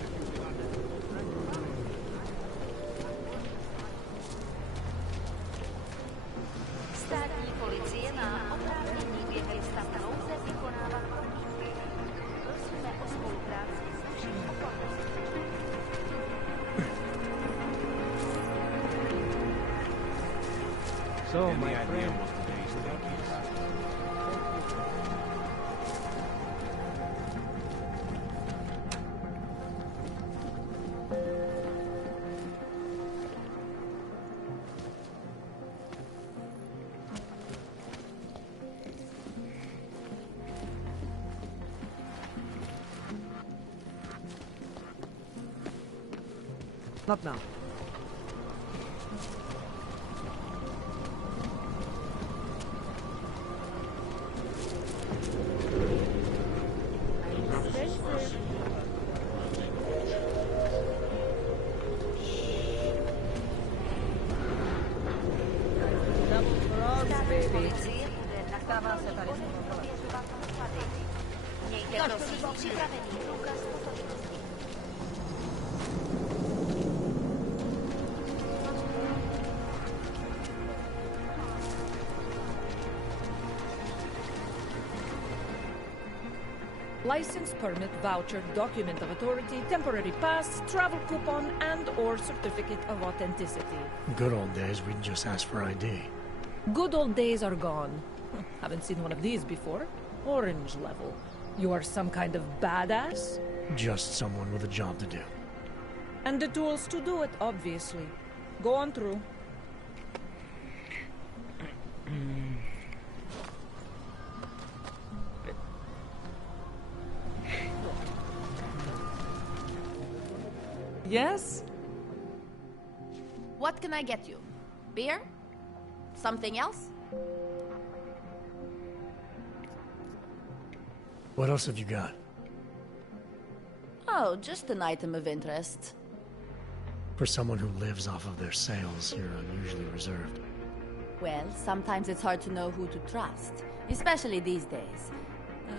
Státní policie má oprávnění během stavu nouze vykonávat kontroly. Prosíme o spolupráci s naším okolností. So, my friend, Not now. Double frogs, baby. Nastává se tady ověřovat odpady. Mějte prosím připravený průkaz totožnosti. License, permit, voucher, document of authority, temporary pass, travel coupon, and/or certificate of authenticity. Good old days, we'd just ask for ID. Good old days are gone. Haven't seen one of these before. Orange level. You are some kind of badass? Just someone with a job to do. And the tools to do it, obviously. Go on through. Yes? What can I get you? Beer? Something else? What else have you got? Oh, just an item of interest. For someone who lives off of their sales, you're unusually reserved. Well, sometimes it's hard to know who to trust, especially these days.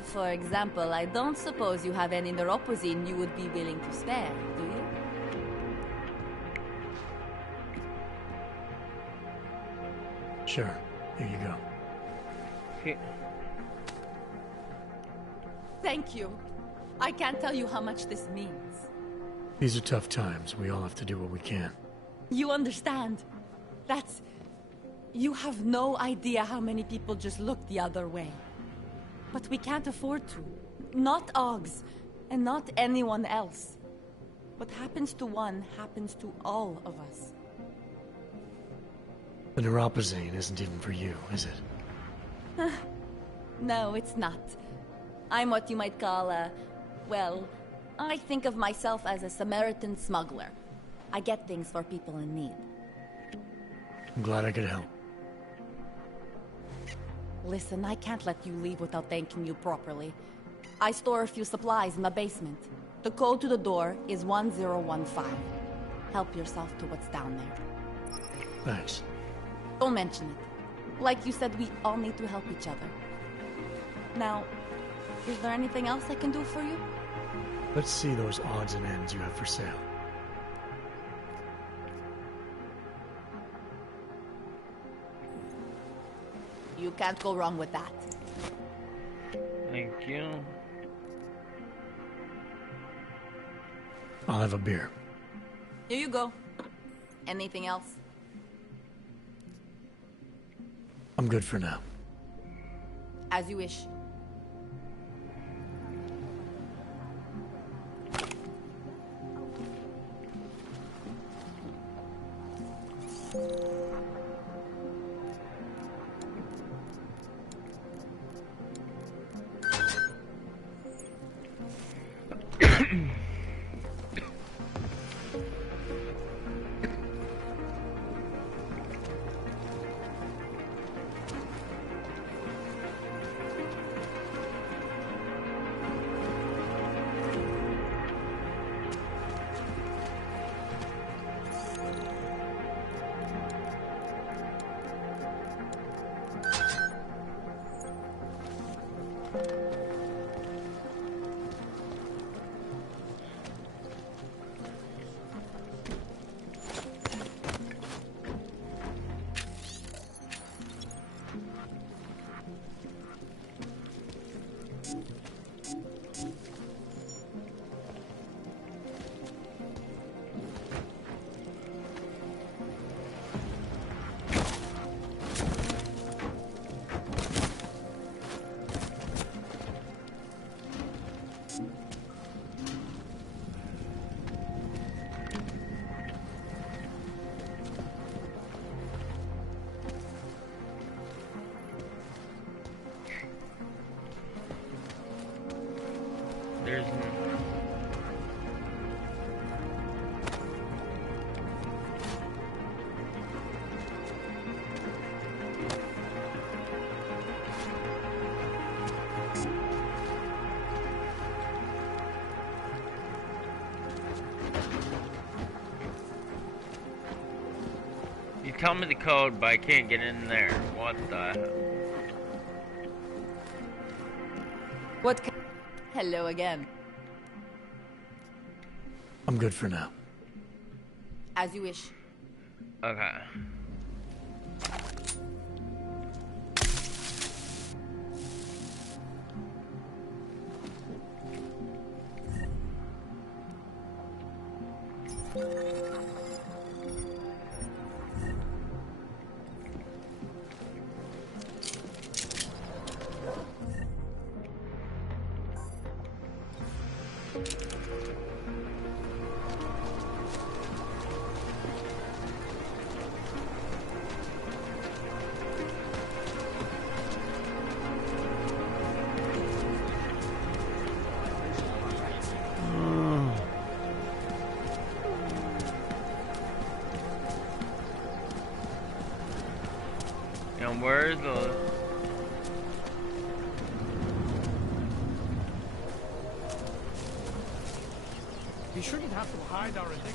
For example, I don't suppose you have any neuropozyne you would be willing to spare, do you? Sure. Here you go. Thank you. I can't tell you how much this means. These are tough times. We all have to do what we can. You understand? That's... You have no idea how many people just look the other way. But we can't afford to. Not Oggs, and not anyone else. What happens to one happens to all of us. The neuropozyne isn't even for you, is it? No, it's not. I'm what you might call a... Well, I think of myself as a Samaritan smuggler. I get things for people in need. I'm glad I could help. Listen, I can't let you leave without thanking you properly. I store a few supplies in the basement. The code to the door is 1015. Help yourself to what's down there. Thanks. Don't mention it. Like you said, we all need to help each other. Now, is there anything else I can do for you? Let's see those odds and ends you have for sale. You can't go wrong with that. Thank you. I'll have a beer. Here you go. Anything else? I'm good for now. As you wish. There's You tell me the code, but I can't get in there. What the hell? What can... Hello again. I'm good for now. As you wish. Okay. Where's the... We shouldn't have to hide our enigma.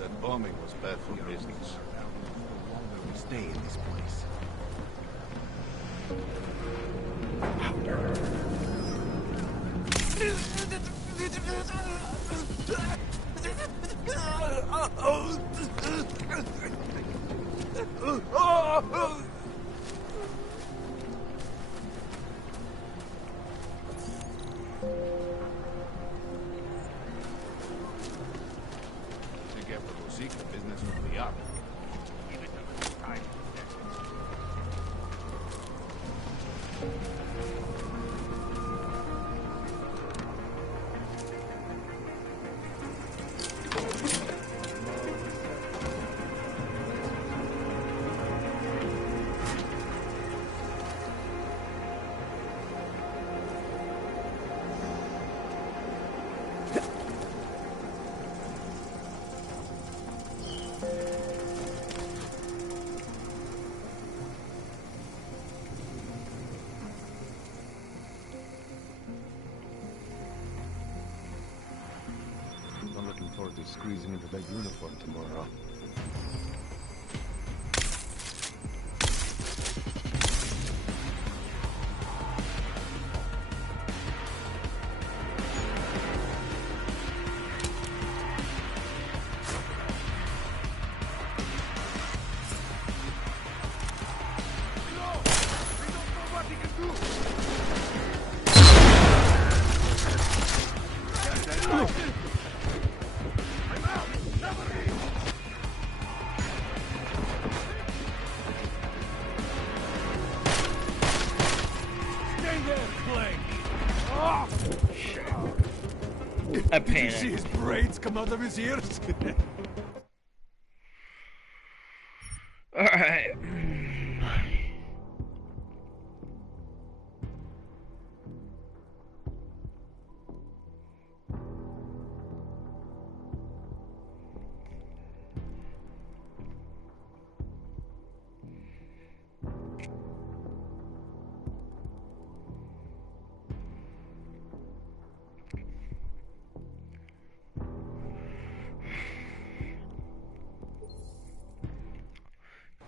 That bombing was bad for business. The longer we stay in this place. Business from the yacht. I'm looking forward to squeezing into that uniform tomorrow. Did you see his braids come out of his ears? Alright.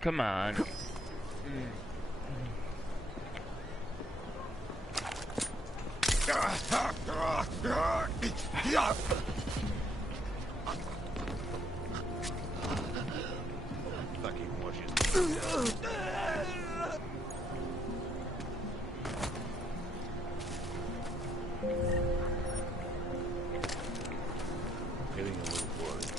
come on. Fucking washes. Getting a little worried.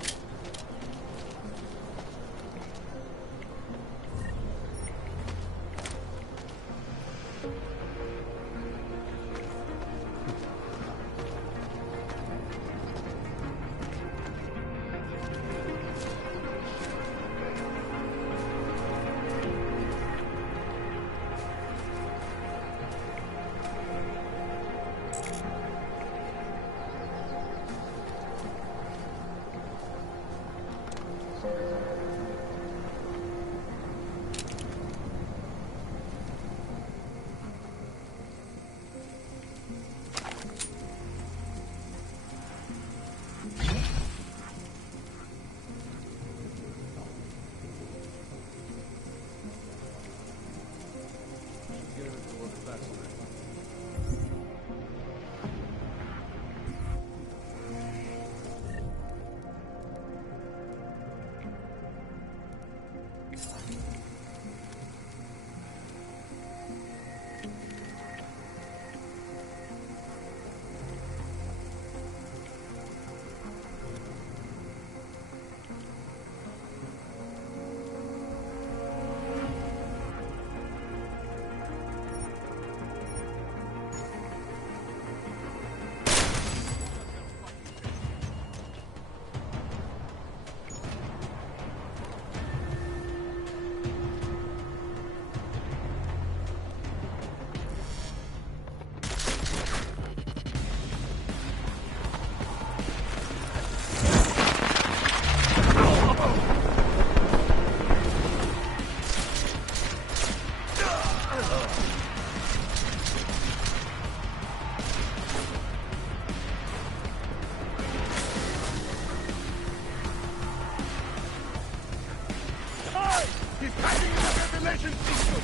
He's hiding in the ventilation system!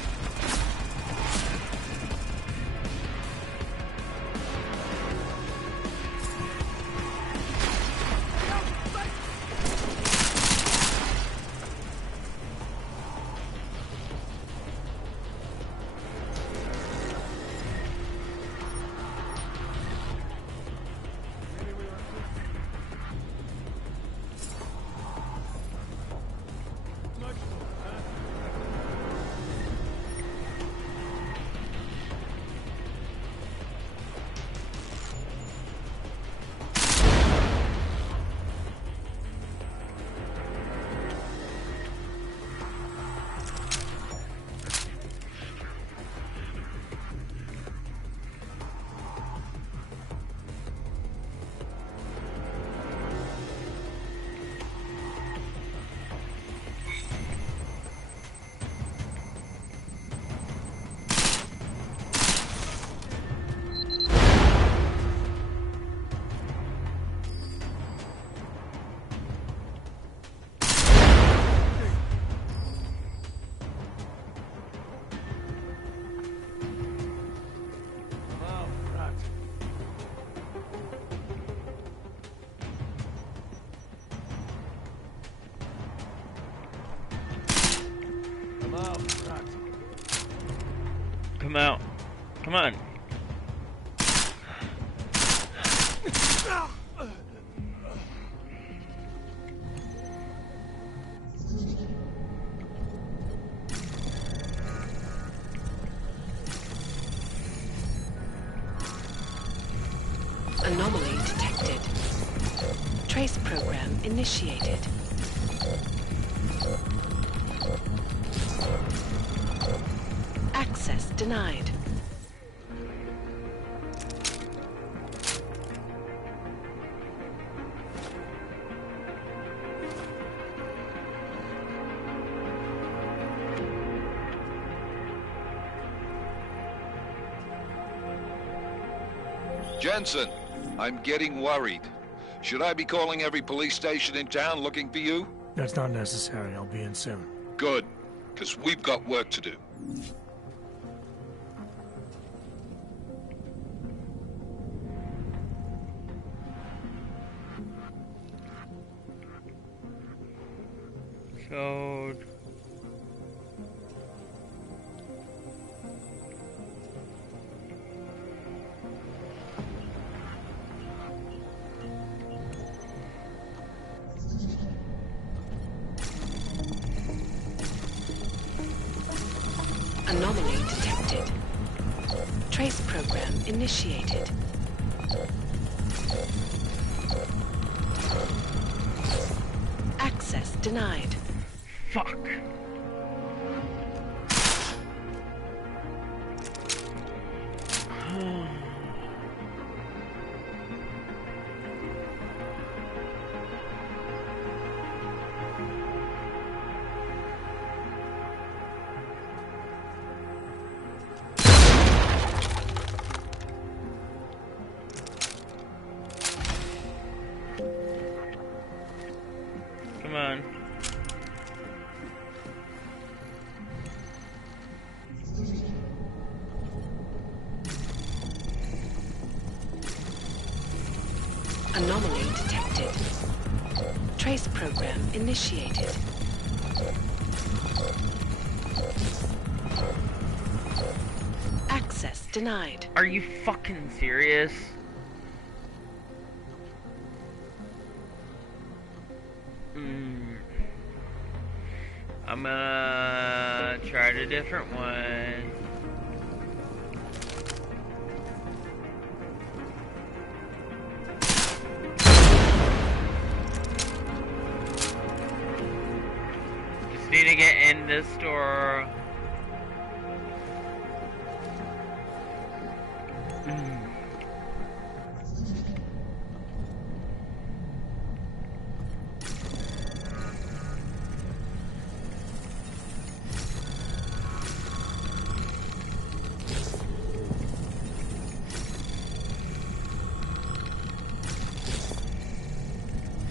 Come out. Come on. Anomaly detected. Trace program initiated. Access denied. Jensen, I'm getting worried. Should I be calling every police station in town looking for you? That's not necessary. I'll be in soon. Good. because we've got work to do. Code. Anomaly detected. Trace program initiated. Access denied. Fuck. Come on. Anomaly detected. Trace program initiated. Access denied. Are you fucking serious? I'm gonna try a different one. Just need to get in this store.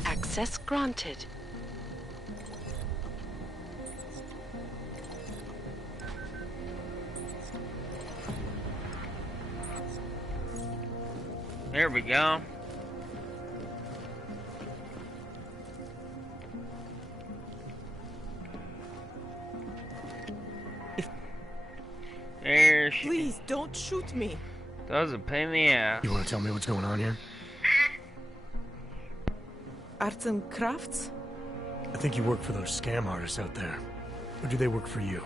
Access granted. There we go. There she... Please, don't shoot me. That was a pain in the ass. You want to tell me what's going on here? Arts and crafts? I think you work for those scam artists out there. Or do they work for you?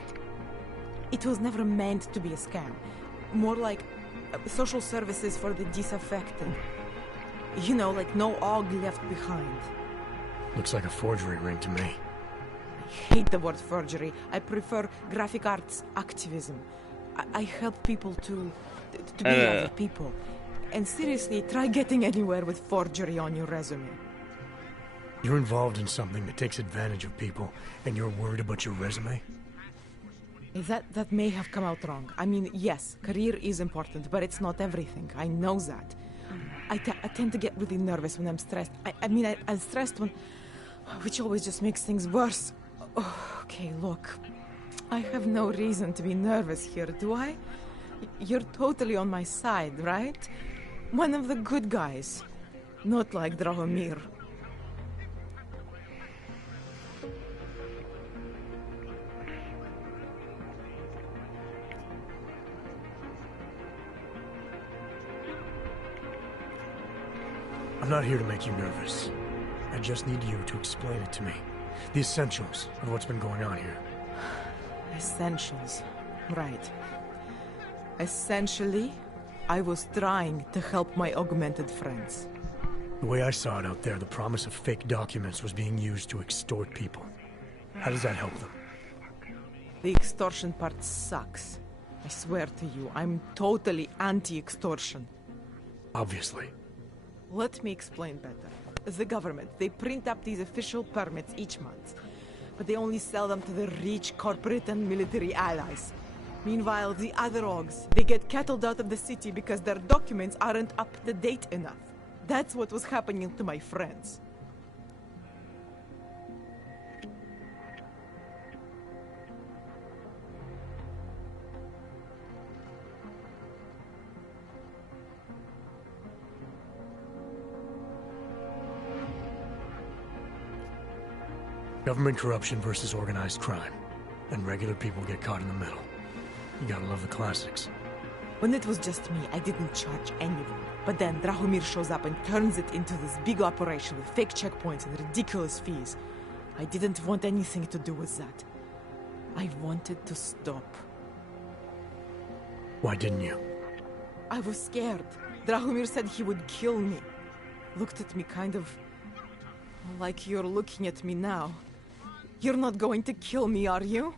It was never meant to be a scam. More like social services for the disaffected. You know, like no Og left behind. Looks like a forgery ring to me. I hate the word forgery. I prefer graphic arts activism. I help people to be other people. And seriously, try getting anywhere with forgery on your resume. You're involved in something that takes advantage of people, and you're worried about your resume? That may have come out wrong. I mean, yes, career is important, but it's not everything. I know that. I tend to get really nervous when I'm stressed. I'm stressed when... which always just makes things worse. Oh, okay, look. I have no reason to be nervous here, do I? You're totally on my side, right? One of the good guys. Not like Drahomir. I'm not here to make you nervous. I just need you to explain it to me. The essentials of what's been going on here. Essentials. Right. Essentially, I was trying to help my augmented friends. The way I saw it out there, the promise of fake documents was being used to extort people. How does that help them? The extortion part sucks. I swear to you, I'm totally anti-extortion. Obviously. Let me explain better. The government, they print up these official permits each month, but they only sell them to the rich corporate and military allies. Meanwhile, the other Ogs, they get cattled out of the city because their documents aren't up to date enough. That's what was happening to my friends. Government corruption versus organized crime. And regular people get caught in the middle. You gotta love the classics. When it was just me, I didn't charge anyone. But then Drahomir shows up and turns it into this big operation with fake checkpoints and ridiculous fees. I didn't want anything to do with that. I wanted to stop. Why didn't you? I was scared. Drahomir said he would kill me. Looked at me kind of like you're looking at me now. You're not going to kill me, are you?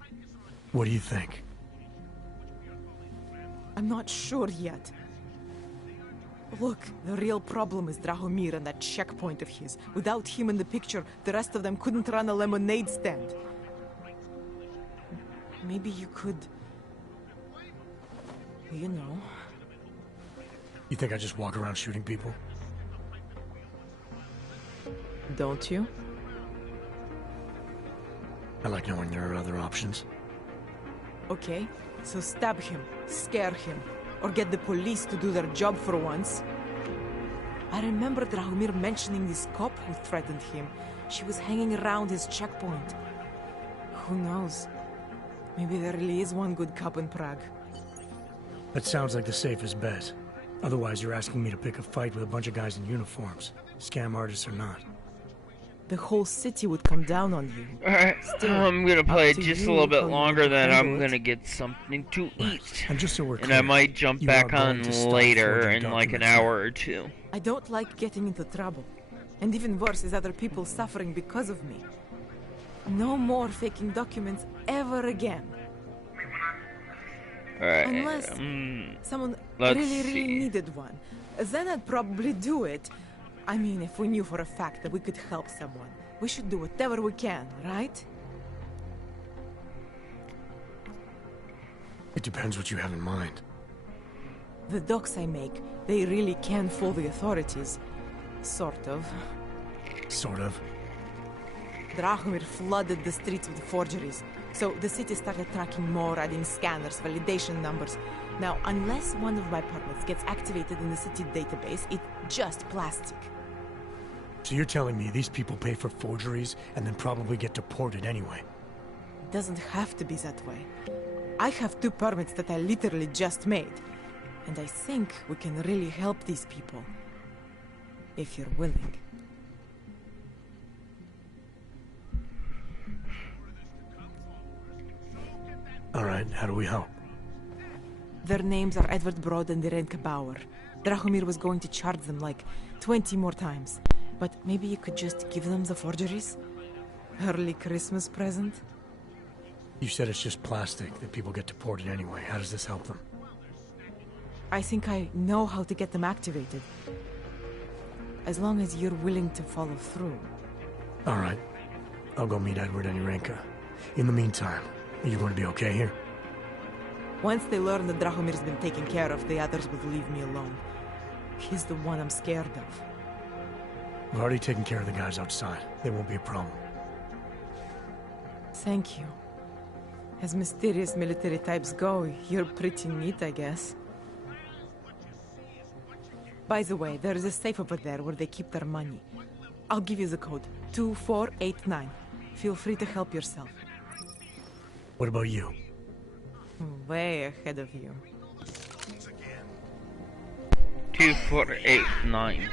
What do you think? I'm not sure yet. Look, the real problem is Drahomir and that checkpoint of his. Without him in the picture, the rest of them couldn't run a lemonade stand. Maybe you could... You know... You think I just walk around shooting people? Don't you? I like knowing there are other options. Okay, so stab him, scare him, or get the police to do their job for once. I remember Drahomir mentioning this cop who threatened him. She was hanging around his checkpoint. Who knows? Maybe there really is one good cop in Prague. That sounds like the safest bet. Otherwise, you're asking me to pick a fight with a bunch of guys in uniforms. Scam artists or not. The whole city would come down on you. Alright, I'm gonna play it just a little bit longer, then I'm it. gonna get something to eat. And just so we're And clear, I might jump you back are on going to stop later forging in like an documents. hour or two. I don't like getting into trouble. And even worse is other people suffering because of me. No more faking documents ever again. Alright, Unless someone let's really see. needed one. Then I'd probably do it. I mean, if we knew for a fact that we could help someone. We should do whatever we can, right? It depends what you have in mind. The docs I make, they really can fool the authorities. Sort of. Sort of. Drahomir flooded the streets with forgeries. So the city started tracking more, adding scanners, validation numbers. Now, unless one of my permits gets activated in the city database, it's just plastic. So you're telling me these people pay for forgeries and then probably get deported anyway? It doesn't have to be that way. I have 2 permits that I literally just made. And I think we can really help these people. If you're willing. Alright, how do we help? Their names are Edward Broad and Irenka Bauer. Drahomir was going to charge them like 20 more times. But maybe you could just give them the forgeries? Early Christmas present? You said it's just plastic, that people get deported anyway. How does this help them? I think I know how to get them activated. As long as you're willing to follow through. Alright. I'll go meet Edward and Irenka. In the meantime, are you going to be okay here? Once they learn that Drahomir's been taken care of, the others would leave me alone. He's the one I'm scared of. We've already taken care of the guys outside. They won't be a problem. Thank you. As mysterious military types go, you're pretty neat, I guess. By the way, there is a safe over there where they keep their money. I'll give you the code. 2489. Feel free to help yourself. What about you? Way ahead of you. 2489.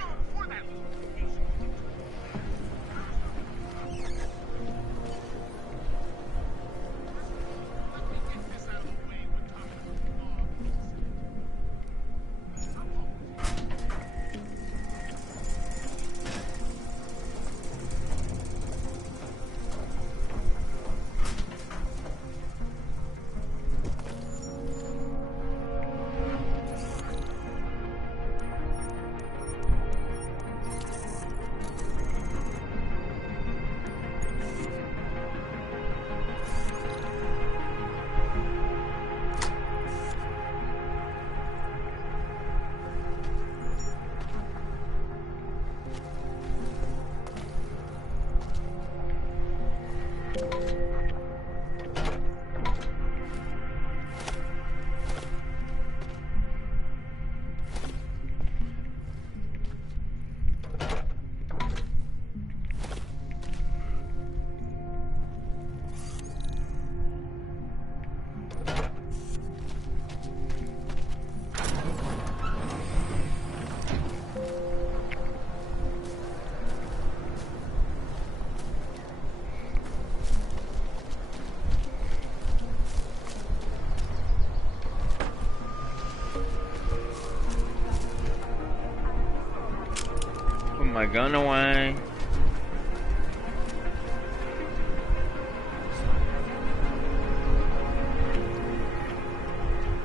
my gun away.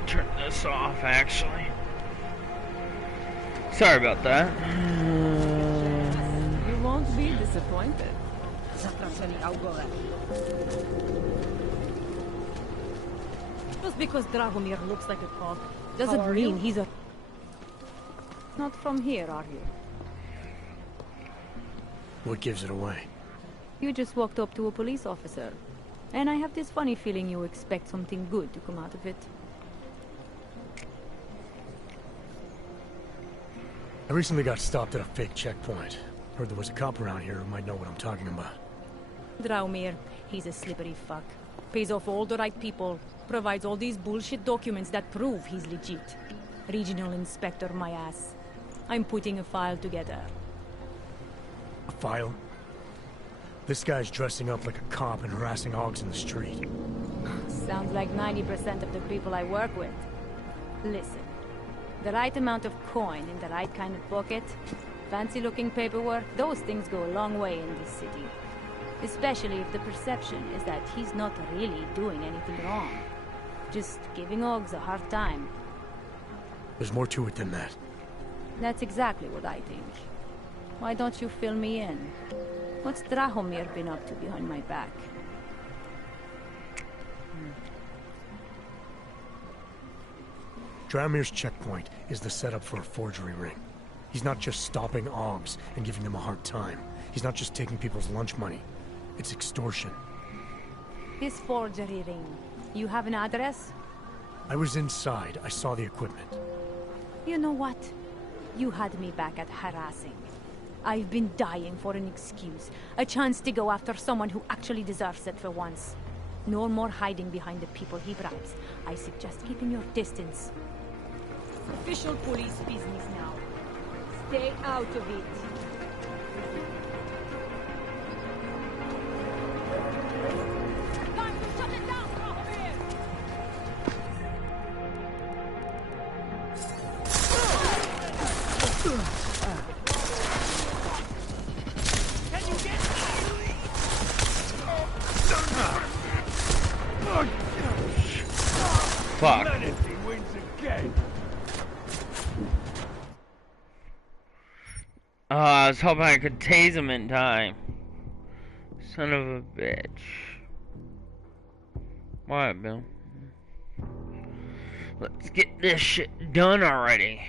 Turn this off, actually. Sorry about that. You won't be disappointed. Just because Dragomir looks like a cop doesn't mean he's a... Not from here, are you? What gives it away? You just walked up to a police officer. And I have this funny feeling you expect something good to come out of it. I recently got stopped at a fake checkpoint. Heard there was a cop around here who might know what I'm talking about. Dragomir, he's a slippery fuck. Pays off all the right people. Provides all these bullshit documents that prove he's legit. Regional inspector, my ass. I'm putting a file together. A file? This guy's dressing up like a cop and harassing hogs in the street. Sounds like 90% of the people I work with. Listen, the right amount of coin in the right kind of pocket, fancy-looking paperwork, those things go a long way in this city. Especially if the perception is that he's not really doing anything wrong. Just giving hogs a hard time. There's more to it than that. That's exactly what I think. Why don't you fill me in? What's Dragomir been up to behind my back? Dragomir's checkpoint is the setup for a forgery ring. He's not just stopping hogs and giving them a hard time. He's not just taking people's lunch money. It's extortion. This forgery ring. You have an address? I was inside. I saw the equipment. You know what? You had me back at harassing. I've been dying for an excuse. A chance to go after someone who actually deserves it for once. No more hiding behind the people he bribes. I suggest keeping your distance. Official police business now. Stay out of it. Fuck. I was hoping I could tase him in time. Son of a bitch. Why, Bill? Let's get this shit done already.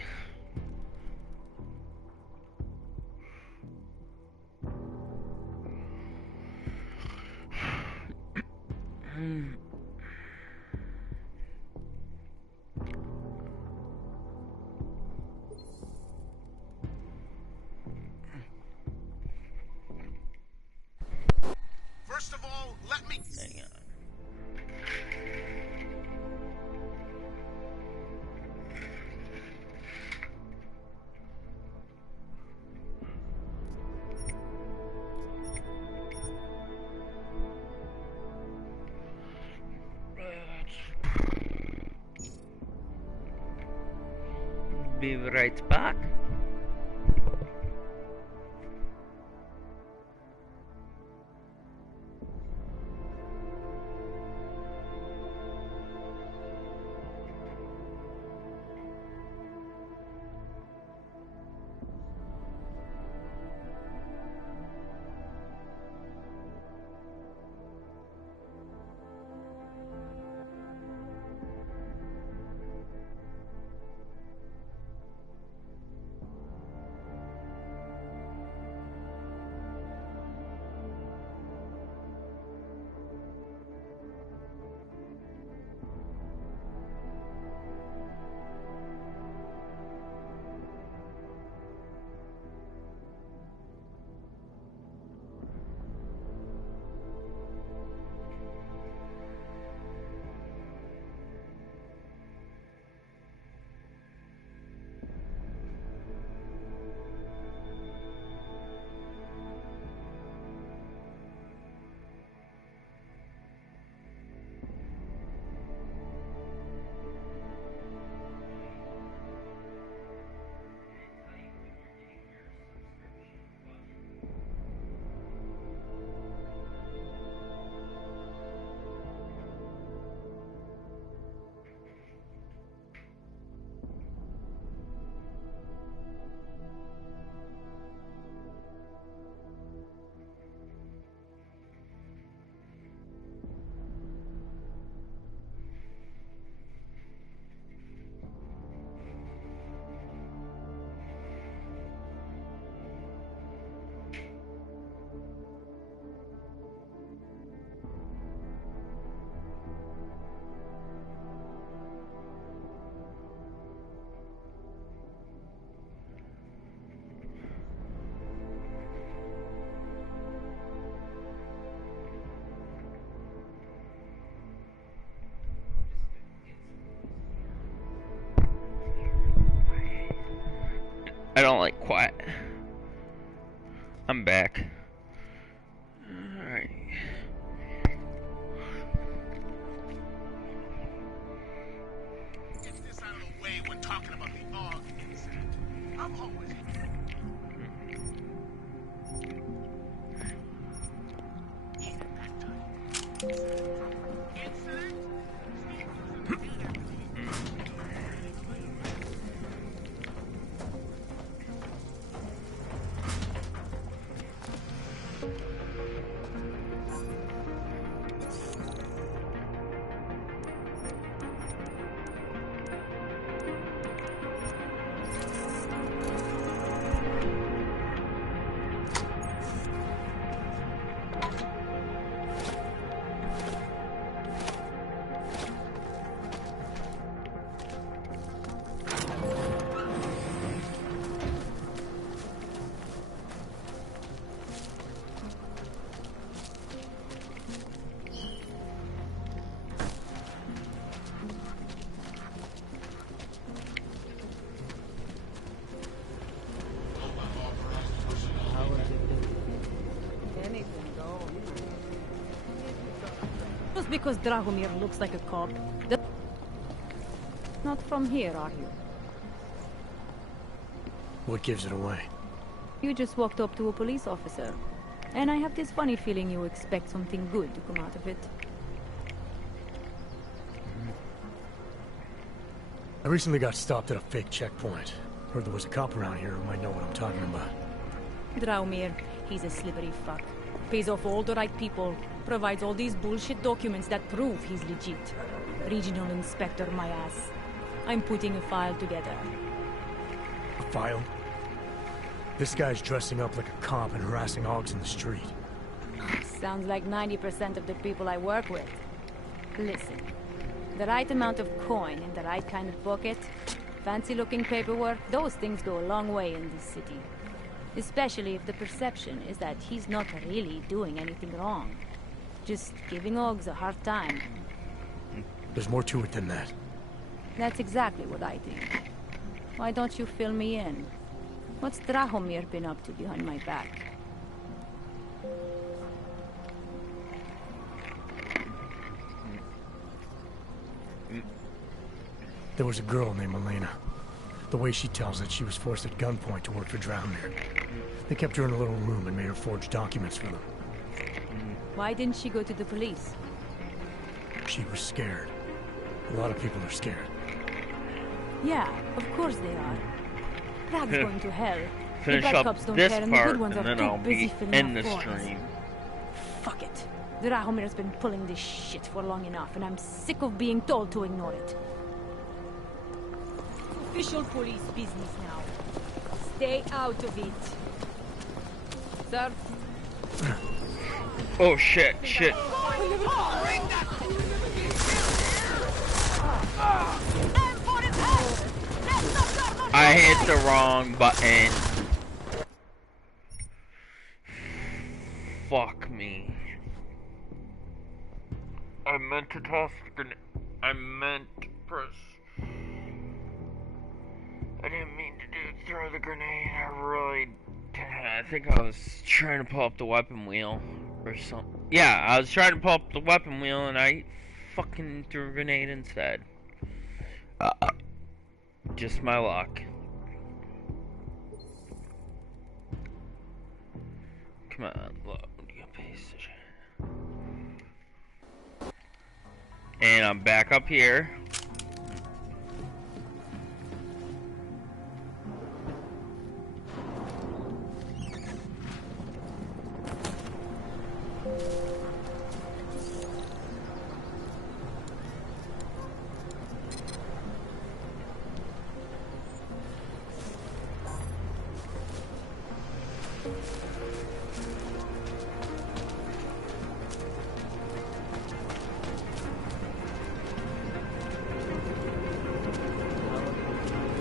First of all, let me... Hang on. Be right back. I don't like quiet. I'm back. Alright. Get this out of the way when talking about the AUG incident. I'm always... Just because Dragomir looks like a cop. Not from here, are you? What gives it away? You just walked up to a police officer. And I have this funny feeling you expect something good to come out of it. I recently got stopped at a fake checkpoint. Heard there was a cop around here who might know what I'm talking about. Dragomir, he's a slippery fuck. Pays off all the right people. Provides all these bullshit documents that prove he's legit. Regional Inspector, my ass. I'm putting a file together. A file? This guy's dressing up like a cop and harassing hogs in the street. Sounds like 90% of the people I work with. Listen, the right amount of coin in the right kind of pocket, fancy-looking paperwork, those things go a long way in this city. Especially if the perception is that he's not really doing anything wrong. Just giving Oggs a hard time. There's more to it than that. That's exactly what I think. Why don't you fill me in? What's Dragomir been up to behind my back? There was a girl named Elena. The way she tells it, she was forced at gunpoint to work for Dragomir. They kept her in a little room and made her forge documents for them. Why didn't she go to the police? She was scared. A lot of people are scared. Yeah, of course they are. Prague's going to hell. The Finish bad up cops don't this care and the part, good ones and are then too I'll busy be filling in out the forms. stream. Fuck it. Dragomir's been pulling this shit for long enough, and I'm sick of being told to ignore it. Official police business now. Stay out of it. Sir? Oh shit, shit. I hit the wrong button. Fuck me. I meant to toss the I meant to press. I didn't mean to throw the grenade. I think I was trying to pull up the weapon wheel or something. Yeah, I was trying to pull up the weapon wheel and I fucking threw a grenade instead. Just my luck. Come on, look, you piece of shit. And I'm back up here.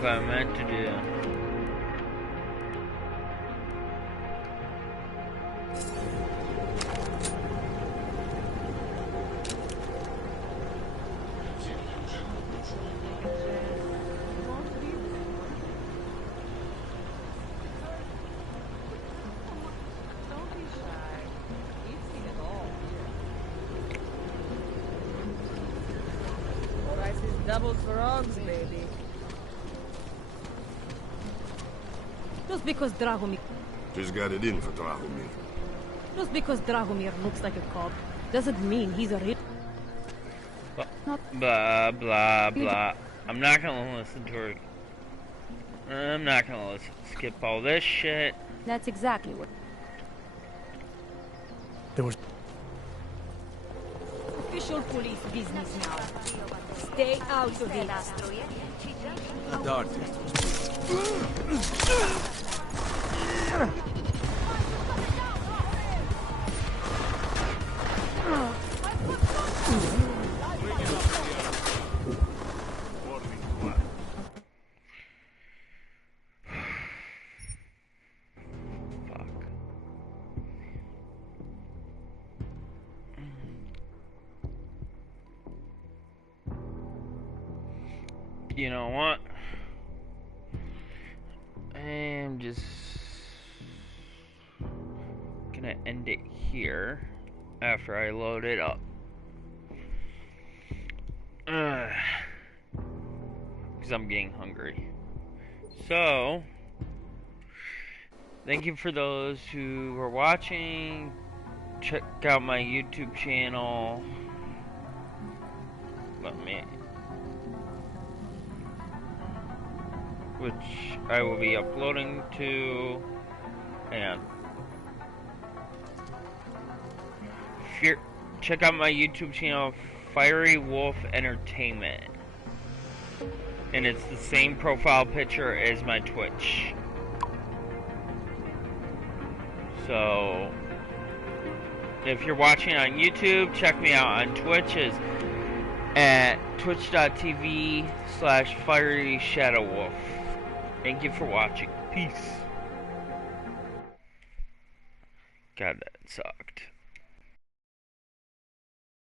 What I meant to do. Doubled for Augs, baby. Just because Drahomir... Just got it in for Drahomir. Just because Drahomir looks like a cop doesn't mean he's a real... Blah, blah, blah. I'm not gonna listen to her. I'm not gonna listen. Skip all this shit. That's exactly what... There was... Official police business now. Stay out of it. That artist You know what? I'm just gonna end it here after I load it up. Because I'm getting hungry. So, thank you for those who were watching. Check out my YouTube channel. Which I will be uploading to, and check out my YouTube channel, Fiery Wolf Entertainment, and it's the same profile picture as my Twitch. So if you're watching on YouTube, check me out on Twitch at twitch.tv/FieryShadowWolf. Thank you for watching. Peace. God, that sucked.